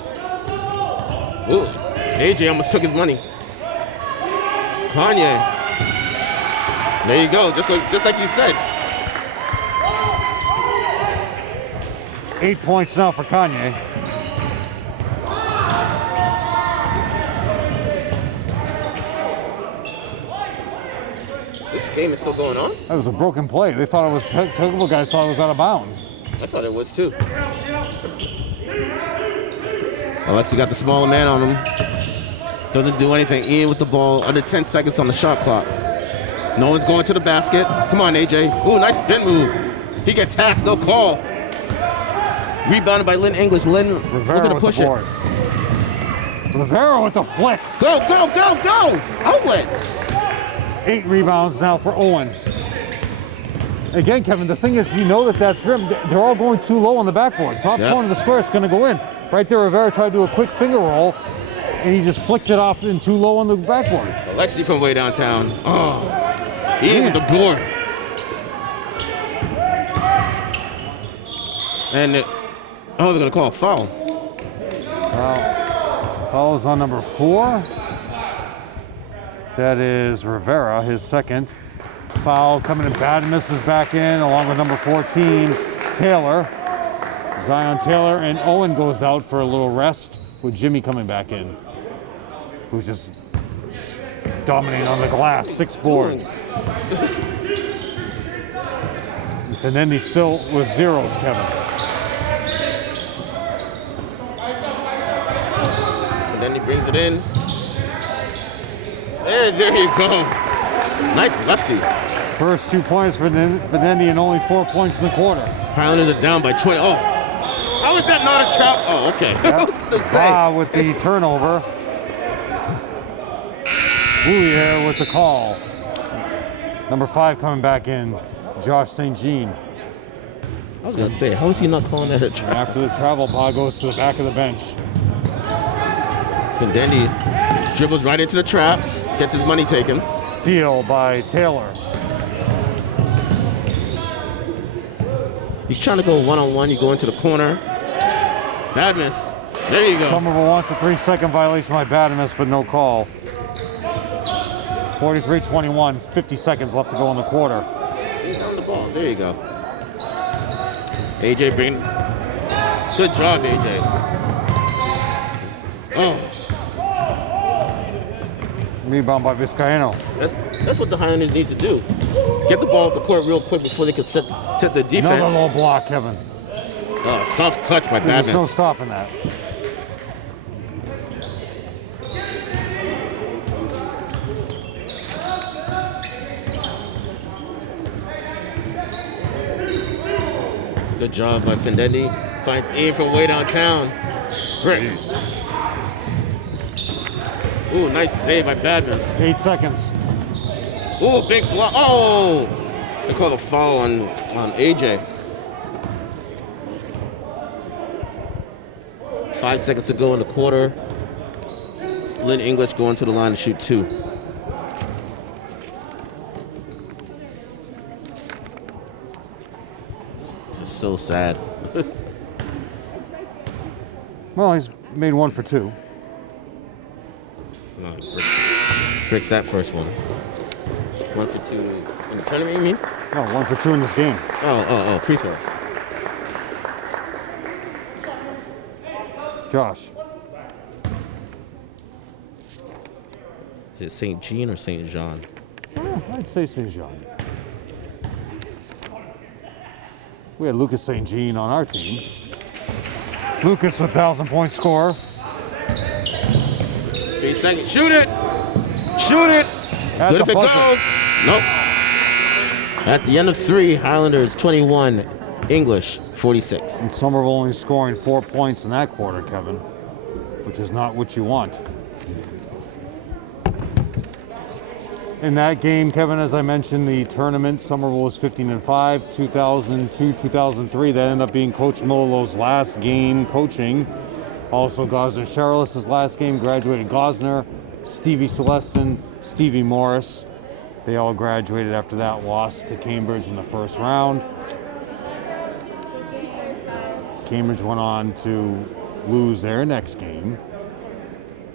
Ooh, AJ almost took his money. Kanye. There you go, just like you said. 8 points now for Kanye. This game is still going on? That was a broken play. They thought it was, technical guys thought it was out of bounds. I thought it was too. Alexi got the smaller man on him. Doesn't do anything. Ian with the ball, under 10 seconds on the shot clock. No one's going to the basket. Come on, AJ. Ooh, nice spin move. He gets hacked, no call. Rebounded by Lynn English. Lynn looking to push it. Rivera with the flick. Go, go, go, go! Outlet! 8 rebounds now for Owen. Again, Kevin, the thing is, you know that's rim. They're all going too low on the backboard. Top corner of the square is going to go in. Right there, Rivera tried to do a quick finger roll, and he just flicked it off in too low on the backboard. Alexi from way downtown. Oh, Ian with the board. And they're going to call a foul. Foul is on number 4. That is Rivera, his second. Foul coming in. Badamus is back in along with number 14, Taylor. Zion Taylor, and Owen goes out for a little rest with Jimmy coming back in, who's just dominating on the glass. 6 boards. And then he's still with zeros, Kevin. And then he brings it in. And there you go. Nice lefty. First 2 points for Benendi and only 4 points in the quarter. Highlanders are down by 20. Oh, how is that not a trap? Oh, okay. Yep. I was going to say. With the turnover. Boulier with the call. Number 5 coming back in, Josh St. Jean. I was going to say, how is he not calling that a trap? And after the travel ball goes to the back of the bench. Findendi dribbles right into the trap, gets his money taken. Steal by Taylor. He's trying to go one-on-one. You go into the corner. Bad miss. There you go. Somerville wants a 3-second violation by Badamus, but no call. 43-21, 50 seconds left to go in the quarter. He's on the ball. There you go. AJ bring. Good job, AJ. Oh. Rebound by Vizcaino. That's what the Highlanders need to do. Get the ball off the court real quick before they can set the defense. Another low block, Kevin. Soft touch by Badamus. There's no stopping that. Good job by Findendi. Finds aim from way downtown. Great. Ooh, nice save by Badamus. 8 seconds. Ooh, big block. Oh! They call a foul on AJ. 5 seconds to go in the quarter. Lynn English going to the line to shoot 2. This is so sad. Well, he's made 1 for 2. No, breaks that first one. 1 for 2 in the tournament, you mean? No, 1 for 2 in this game. Oh, free throws. Josh. Is it St. Jean or St. Jean? Oh, I'd say St. Jean. We had Lucas St. Jean on our team. Lucas, 1,000-point scorer. 3 seconds. Shoot it! Shoot it! At Good the if it buzzer. goes. Nope. At the end of 3, Highlanders 21, English 46. And Somerville only scoring 4 points in that quarter, Kevin, which is not what you want. In that game, Kevin, as I mentioned, the tournament, Somerville was 15-5, 2002-2003. That ended up being Coach Milolo's last game coaching. Also, Gosner Charles' last game, graduated Gosner, Stevie Celestin, Stevie Morris. They all graduated after that, lost to Cambridge in the first round. Cambridge went on to lose their next game.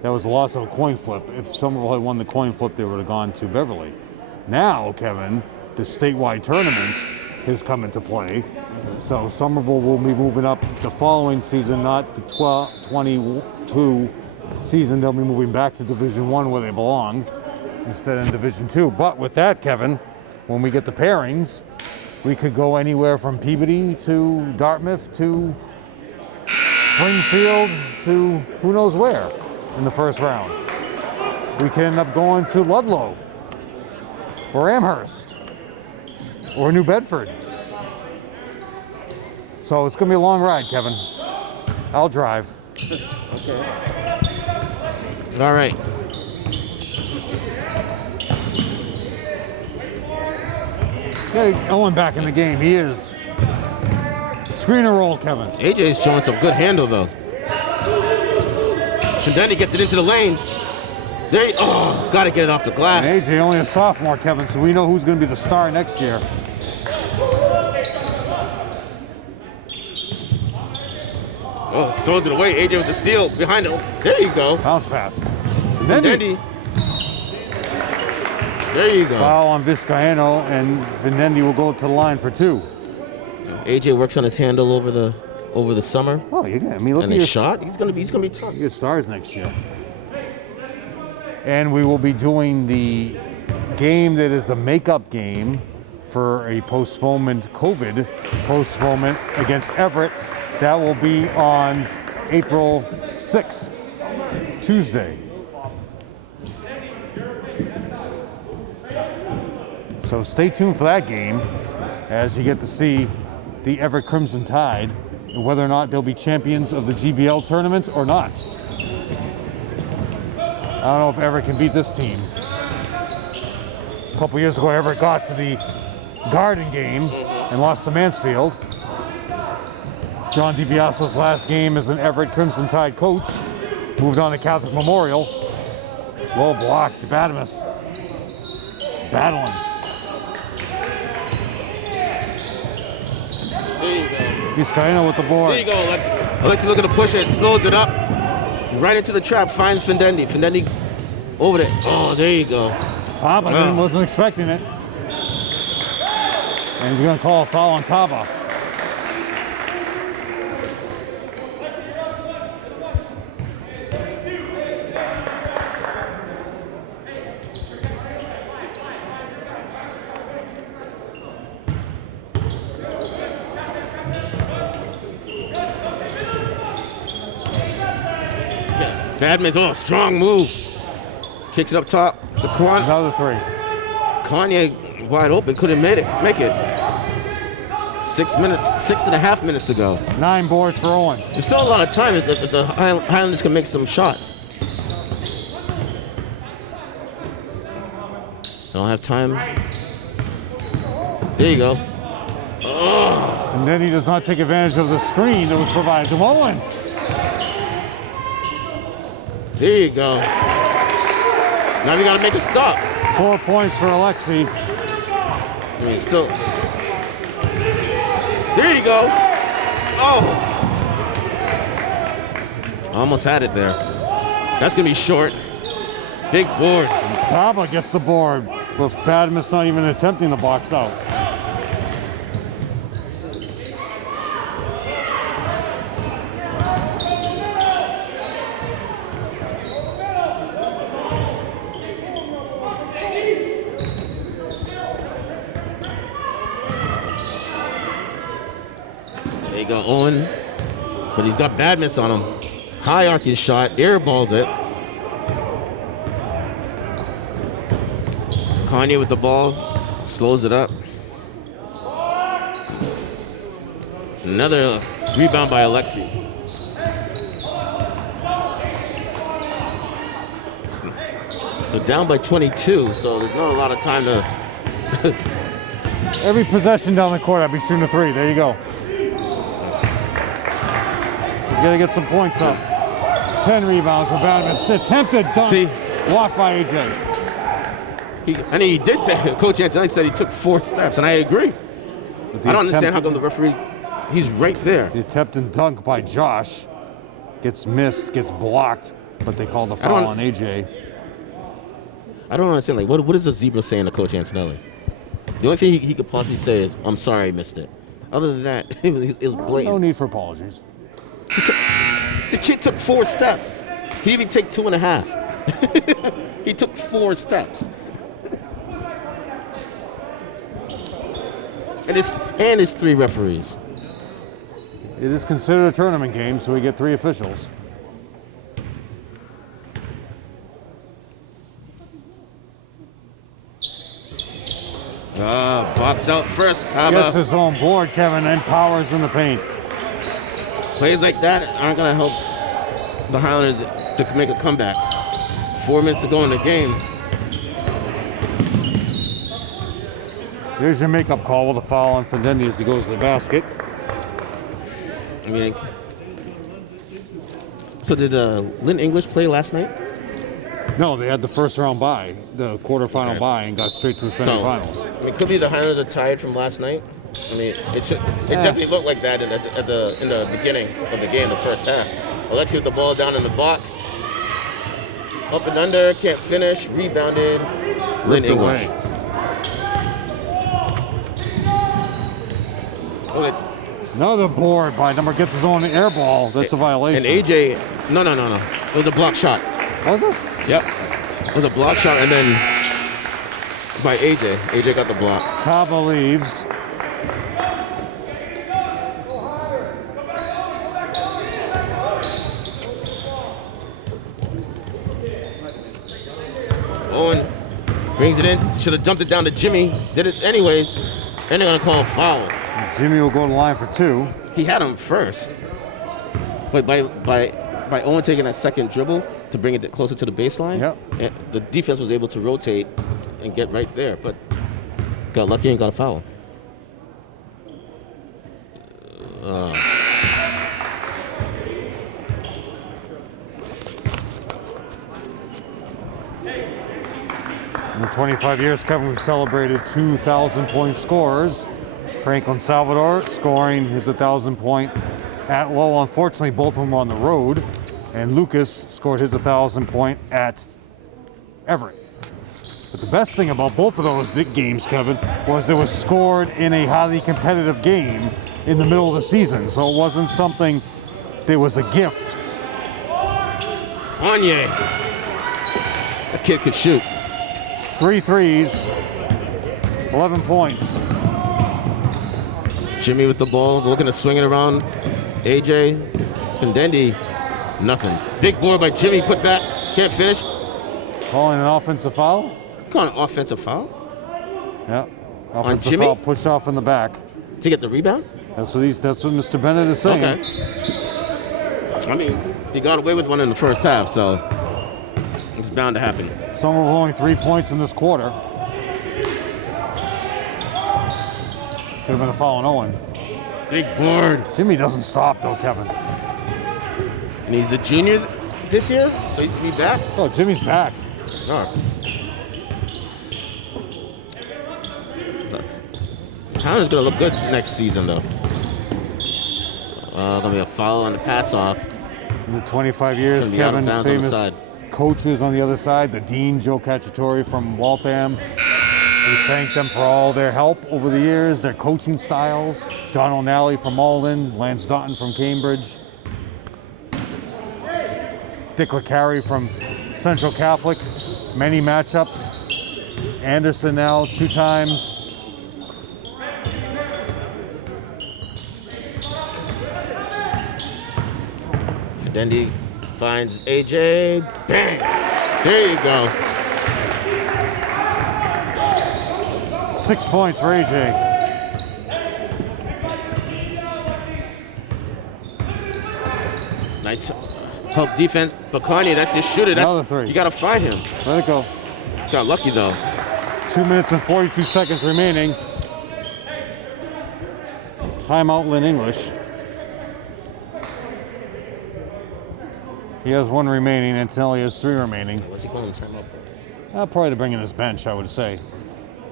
That was a loss of a coin flip. If Somerville had won the coin flip, they would have gone to Beverly. Now, Kevin, the statewide tournament has come into play. So Somerville will be moving up the following season, not the 22 season. They'll be moving back to Division I where they belong instead of in Division II. But with that, Kevin, when we get the pairings, we could go anywhere from Peabody to Dartmouth to Springfield to who knows where in the first round. We can end up going to Ludlow or Amherst or New Bedford. So it's gonna be a long ride, Kevin. I'll drive. Okay. All right. Hey, Owen back in the game. He is. Screen and roll, Kevin. AJ's showing some good handle though. And then he gets it into the lane. Gotta get it off the glass. And AJ only a sophomore, Kevin, so we know who's going to be the star next year. Oh, throws it away. AJ with the steal behind him. There you go. Bounce pass. Vendendi. There you go. Foul on Vizcaino, and Vendendi will go to the line for 2. AJ works on his handle over the summer. Oh, you got. I mean, look And at his your shot. He's gonna be tough. Your stars next year. And we will be doing the game that is the makeup game for a COVID postponement against Everett. That will be on April 6th, Tuesday. So stay tuned for that game as you get to see the Everett Crimson Tide and whether or not they'll be champions of the GBL tournament or not. I don't know if Everett can beat this team. A couple years ago, Everett got to the Garden game and lost to Mansfield. John DiBiaso's last game as an Everett Crimson Tide coach. Moved on to Catholic Memorial. Low block to Badamus. Battling. There you go. Vizcaino with the board. There you go, Alexi. Alexi looking to push it, slows it up. Right into the trap, finds Vendendi. Vendendi over there. Oh, there you go. Taba wasn't expecting it. And he's going to call a foul on Taba. Badman's strong move. Kicks it up top to Kanye. Another 3. Kanye wide open, couldn't make it. 6 minutes, 6.5 minutes to go. 9 boards for Owen. There's still a lot of time if the Highlanders can make some shots. Don't have time. There you go. Oh. And then he does not take advantage of the screen that was provided to Owen. There you go. Now we got to make a stop. 4 points for Alexi. I mean, still. There you go. Oh. Almost had it there. That's going to be short. Big board. Taba gets the board, but Badamus not even attempting the box out. There you go, Owen. But he's got Badamus on him. High arcing shot, airballs it. Kanye with the ball, slows it up. Another rebound by Alexi. They're down by 22, so there's not a lot of time to. Every possession down the court, I'd be shooting a 3. There you go. You gotta get some points up. 10 rebounds for Badamus. Attempted dunk. See? Blocked by AJ. He did take. Coach Antonelli said he took 4 steps, and I agree. I don't understand how come the referee. He's right there. The attempted dunk by Josh gets missed, gets blocked, but they call the foul on AJ. I don't understand. Like, what is the zebra saying to Coach Antonelli? The only thing he could possibly say is, "I'm sorry, I missed it." Other than that, it was blatant. No need for apologies. The kid took 4 steps. He didn't even take 2.5. He took 4 steps. And it's 3 referees. It is considered a tournament game, so we get 3 officials. Box out first. Gets his own board, Kevin, and Powers in the paint. Plays like that aren't going to help the Highlanders to make a comeback. 4 minutes to go in the game. There's your makeup call with a foul on Vendendi as he goes to the basket. I mean, so did Lynn English play last night? No, they had the first round bye, the quarterfinal bye, and got straight to the semifinals. So, I mean, could be the Highlanders are tired from last night. I mean, it definitely looked like that in the beginning of the game, the first half. Alexi with the ball down in the box. Up and under, can't finish, rebounded. Lynn English. Another board by number gets his own air ball. That's a violation. And AJ, no. It was a block shot. Was it? Yep. It was a block shot, and then by AJ. AJ got the block. Kaba leaves. Owen brings it in. Should have dumped it down to Jimmy. Did it anyways. And they're going to call a foul. Jimmy will go to the line for 2. He had him first. But by Owen taking that second dribble to bring it closer to the baseline, the defense was able to rotate and get right there. But got lucky and got a foul. In 25 years, Kevin, we've celebrated 2,000-point scorers. Franklin Salvador scoring his 1,000-point at Lowell. Unfortunately, both of them were on the road. And Lucas scored his 1,000-point at Everett. But the best thing about both of those games, Kevin, was it was scored in a highly competitive game in the middle of the season. So it wasn't something that was a gift. Kanye. That kid could shoot. 3 threes, 11 points. Jimmy with the ball, looking to swing it around. AJ, Condendi, nothing. Big board by Jimmy, put back, can't finish. Calling an offensive foul? Calling an offensive foul? Yeah. Offensive on Jimmy? Foul pushed off in the back. To get the rebound? That's what Mr. Bennett is saying. Okay. I mean, he got away with one in the first half, so it's bound to happen. Somerville only 3 points in this quarter. Could have been a foul on Owen. Big board. Jimmy doesn't stop though, Kevin. And he's a junior this year, so he's be back? Oh, Jimmy's back. Oh. Highlanders gonna look good next season though. Gonna be a foul on the pass off. In the 25 years, Kevin, famous coaches on the other side, the Dean, Joe Cacciatore from Waltham. We thank them for all their help over the years, their coaching styles. Don O'Nally from Malden, Lance Dutton from Cambridge. Dick LeCarry from Central Catholic, many matchups. Anderson now 2 times. Fidendi finds AJ, bang! There you go. 6 points for AJ. Nice help defense. But Kanye, that's your shooter. Another 3. You gotta find him. Let it go. Got lucky though. 2 minutes and 42 seconds remaining. Timeout, Lynn English. He has 1 remaining, and Antonelli has 3 remaining. What's he calling timeout for? Probably to bring in his bench, I would say.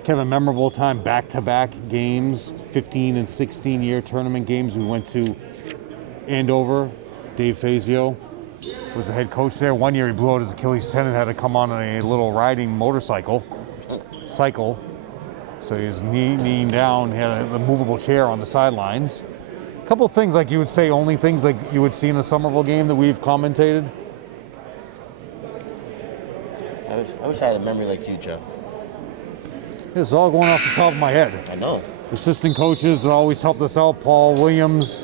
Kevin, memorable time, back-to-back games, 15 and 16-year tournament games. We went to Andover. Dave Fazio was the head coach there. 1 year he blew out his Achilles tendon, had to come on a little riding motorcycle. So he was kneeing down, he had a movable chair on the sidelines. A couple of things like you would say, only things like you would see in a Somerville game that we've commentated. I wish I had a memory like you, Jeff. It's all going off the top of my head. I know. Assistant coaches that always helped us out, Paul Williams,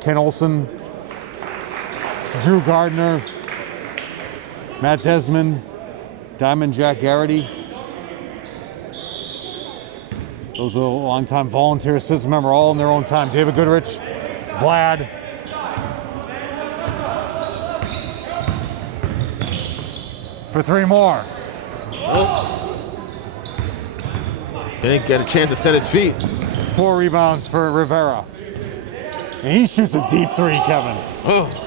Ken Olson, Drew Gardner, Matt Desmond, Diamond Jack Garrity. Those are long-time volunteer assistant members, all in their own time. David Goodrich, Vlad. For 3 more. Oh. Didn't get a chance to set his feet. 4 rebounds for Rivera. And he shoots a deep 3, Kevin. Oh.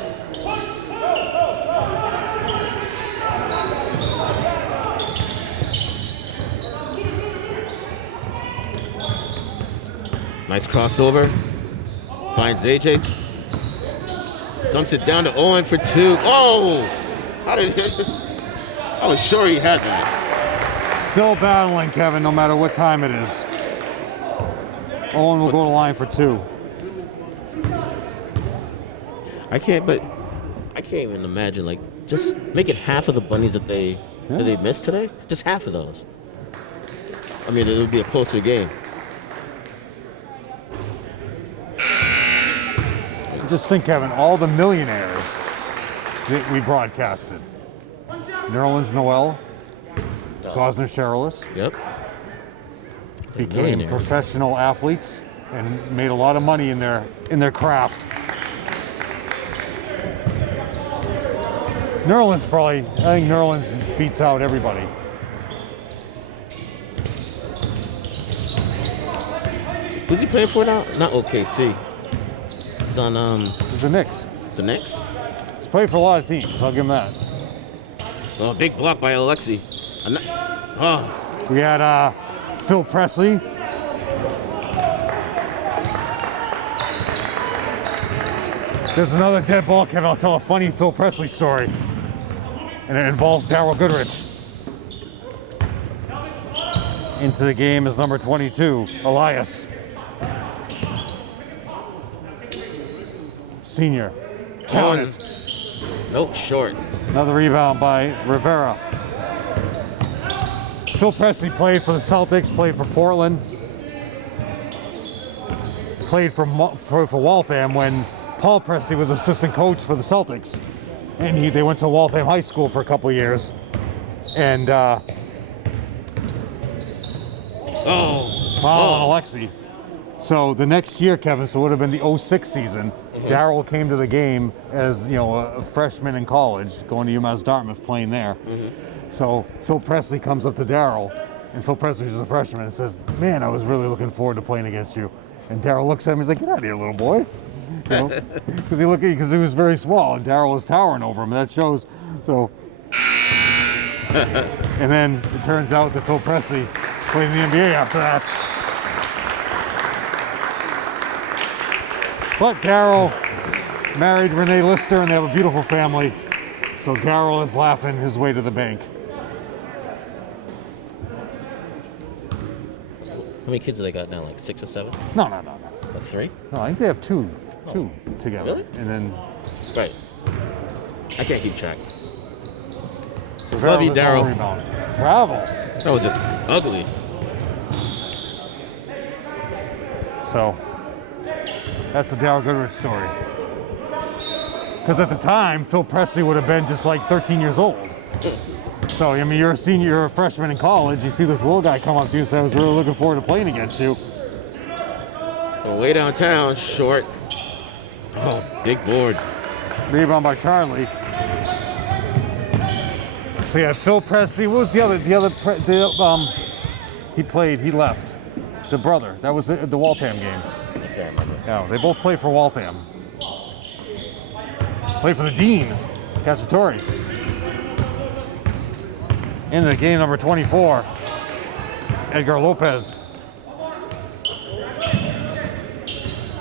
Nice crossover. Finds AJ. Dumps it down to Owen for 2. Oh! How did he? I was sure he had that. Still battling, Kevin, no matter what time it is. Owen will go to line for 2. I can't even imagine, like, just making half of the bunnies that they missed today. Just half of those. I mean, it would be a closer game. Just think, Kevin, all the millionaires that we broadcasted. Nerlens Noel, Gosner Cherilus, Yep. became millionaires. professional athletes and made a lot of money in their craft. I think Nerlens beats out everybody. Who's he playing for now? Not OKC. It's on It's the Knicks. the Knicks. He's played for a lot of teams, I'll give him that. Oh, big block by Alexi. Oh, We had Phil Presley. There's another dead ball, Kevin. I'll tell a funny Phil Presley story. And it involves Darryl Goodrich. Into the game is number 22, Elias. Senior. Count it. nope, short. Another rebound by Rivera. Phil Presley played for the Celtics, played for Portland, played for Waltham when Paul Presley was assistant coach for the Celtics. And they went to Waltham High School for a couple of years. And foul on Alexi. So the next year, Kevin, so it would have been the 06 season. Darryl came to the game as a freshman in college, going to UMass Dartmouth, playing there. So Phil Presley comes up to Darryl, and Phil Presley was a freshman, and says, "Man, I was really looking forward to playing against you." And Darryl looks at him, he's like, "Get out of here, little boy." Because he was very small, and Darryl was towering over him. And that shows. So, and then it turns out that Phil Presley played in the NBA after that. But Darryl married Renee Lister, and they have a beautiful family. So Darryl is laughing his way to the bank. How many kids do they got now? Like 6 or 7? No. Like 3? No, I think they have two together. Really? And then Right. I can't keep track. Rivera Love you, was on Darryl. rebound. Travel. That was just ugly. So that's the Darryl Goodrich story. Because at the time, Phil Presley would have been just like 13 years old. So, I mean, you're a senior, you're a freshman in college, you see this little guy come up to you and say, "I was really looking forward to playing against you." Way downtown, short. Oh, big board. Rebound by Charlie. So you had Phil Presley. What was he left. The brother. That was the Waltham game. I can't remember. No, they both played for Waltham. Played for the Dean, Cacciatore. Into the game, number 24, Edgar Lopez.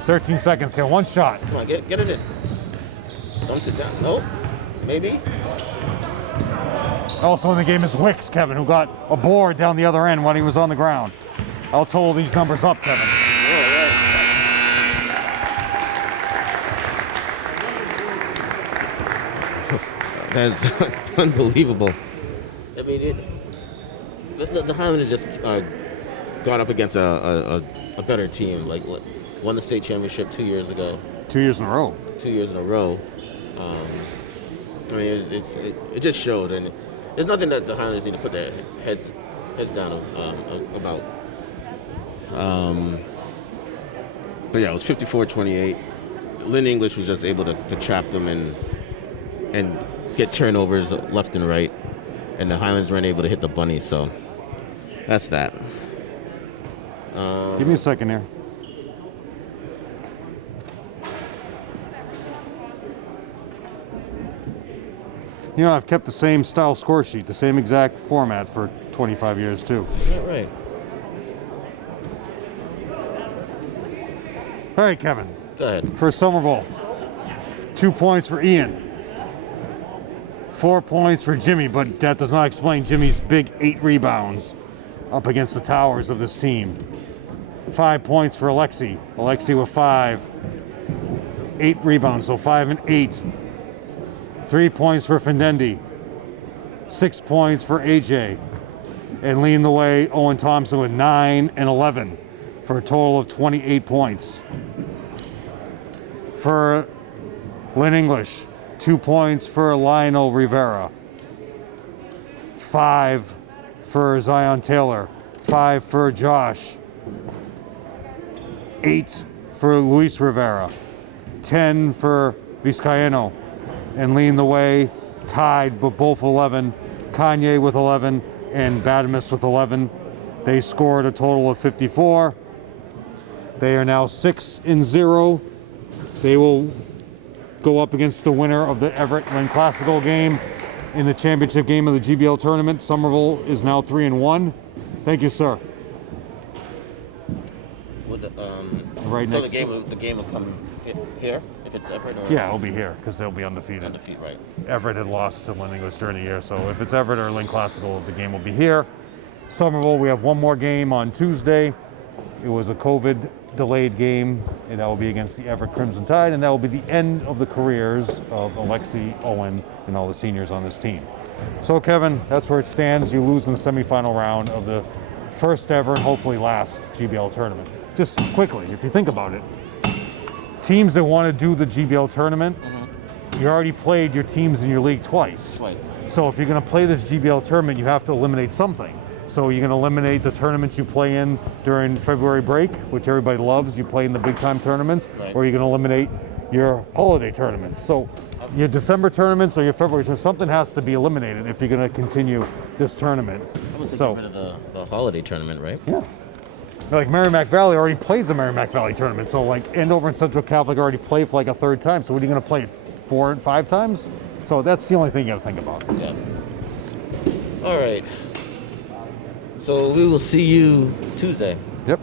13 seconds, get one shot. Come on, get it in. Dumps it down. Nope. Maybe. Also in the game is Wicks, Kevin, who got a board down the other end when he was on the ground. I'll total these numbers up, Kevin. That's unbelievable. I mean, the Highlanders just got up against a better team. Like, won the state championship 2 years ago. 2 years in a row. 2 years in a row. I mean, it just showed, and there's nothing that the Highlanders need to put their heads down about. But yeah, it was 54-28. Lynn English was just able to trap them and get turnovers left and right, and the Highlanders weren't able to hit the bunny. So that's that. Give me a second here. You know, I've kept the same style score sheet, the same exact format for 25 years too. Yeah, right. All right, Kevin. Go ahead. For Somerville, 2 points for Ian. 4 points for Jimmy, but that does not explain Jimmy's big 8 rebounds up against the towers of this team. 5 points for Alexi. Alexi with 5. 8 rebounds, so 5 and 8. 3 points for Findendi. 6 points for AJ. And leading the way, Owen Thompson with 9 and 11 for a total of 28 points. For Lynn English, 2 points for Lionel Rivera. 5 for Zion Taylor. 5 for Josh. 8 for Luis Rivera. 10 for Vizcaíno. And leading the way, tied, but both 11, Kanye with 11 and Badamus with 11. They scored a total of 54. They are now 6-0. They will go up against the winner of the Everett-Lynn Classical game in the championship game of the GBL tournament. Somerville is now 3-1. Thank you, sir. Would Right so next the game will come here if it's Everett or Yeah, it'll be here because they'll be undefeated. undefeated, right? Everett had lost to Lynn English during the year, so if it's Everett or Lynn Classical, the game will be here. Somerville, we have one more game on Tuesday. It was a COVID-delayed game, and that will be against the Everett Crimson Tide, and that will be the end of the careers of Alexi, Owen, and all the seniors on this team. So, Kevin, that's where it stands. You lose in the semifinal round of the first ever and hopefully last GBL tournament. Just quickly, if you think about it, teams that want to do the GBL tournament, you already played your teams in your league twice. So if you're going to play this GBL tournament, you have to eliminate something. So you're going to eliminate the tournaments you play in during February break, which everybody loves. You play in the big time tournaments, or you're going to eliminate your holiday tournaments. So your December tournaments or your February tournaments, something has to be eliminated if you're going to continue this tournament. I was thinking rid of the holiday tournament, right? Yeah. Like Merrimack Valley already plays the Merrimack Valley tournament. So like Andover and Central Catholic already play for like a third time. So what are you going to play 4 and 5 times? So that's the only thing you got to think about. Yeah. All right. So we will see you Tuesday. Yep.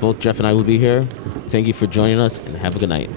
Both Jeff and I will be here. Thank you for joining us, and have a good night.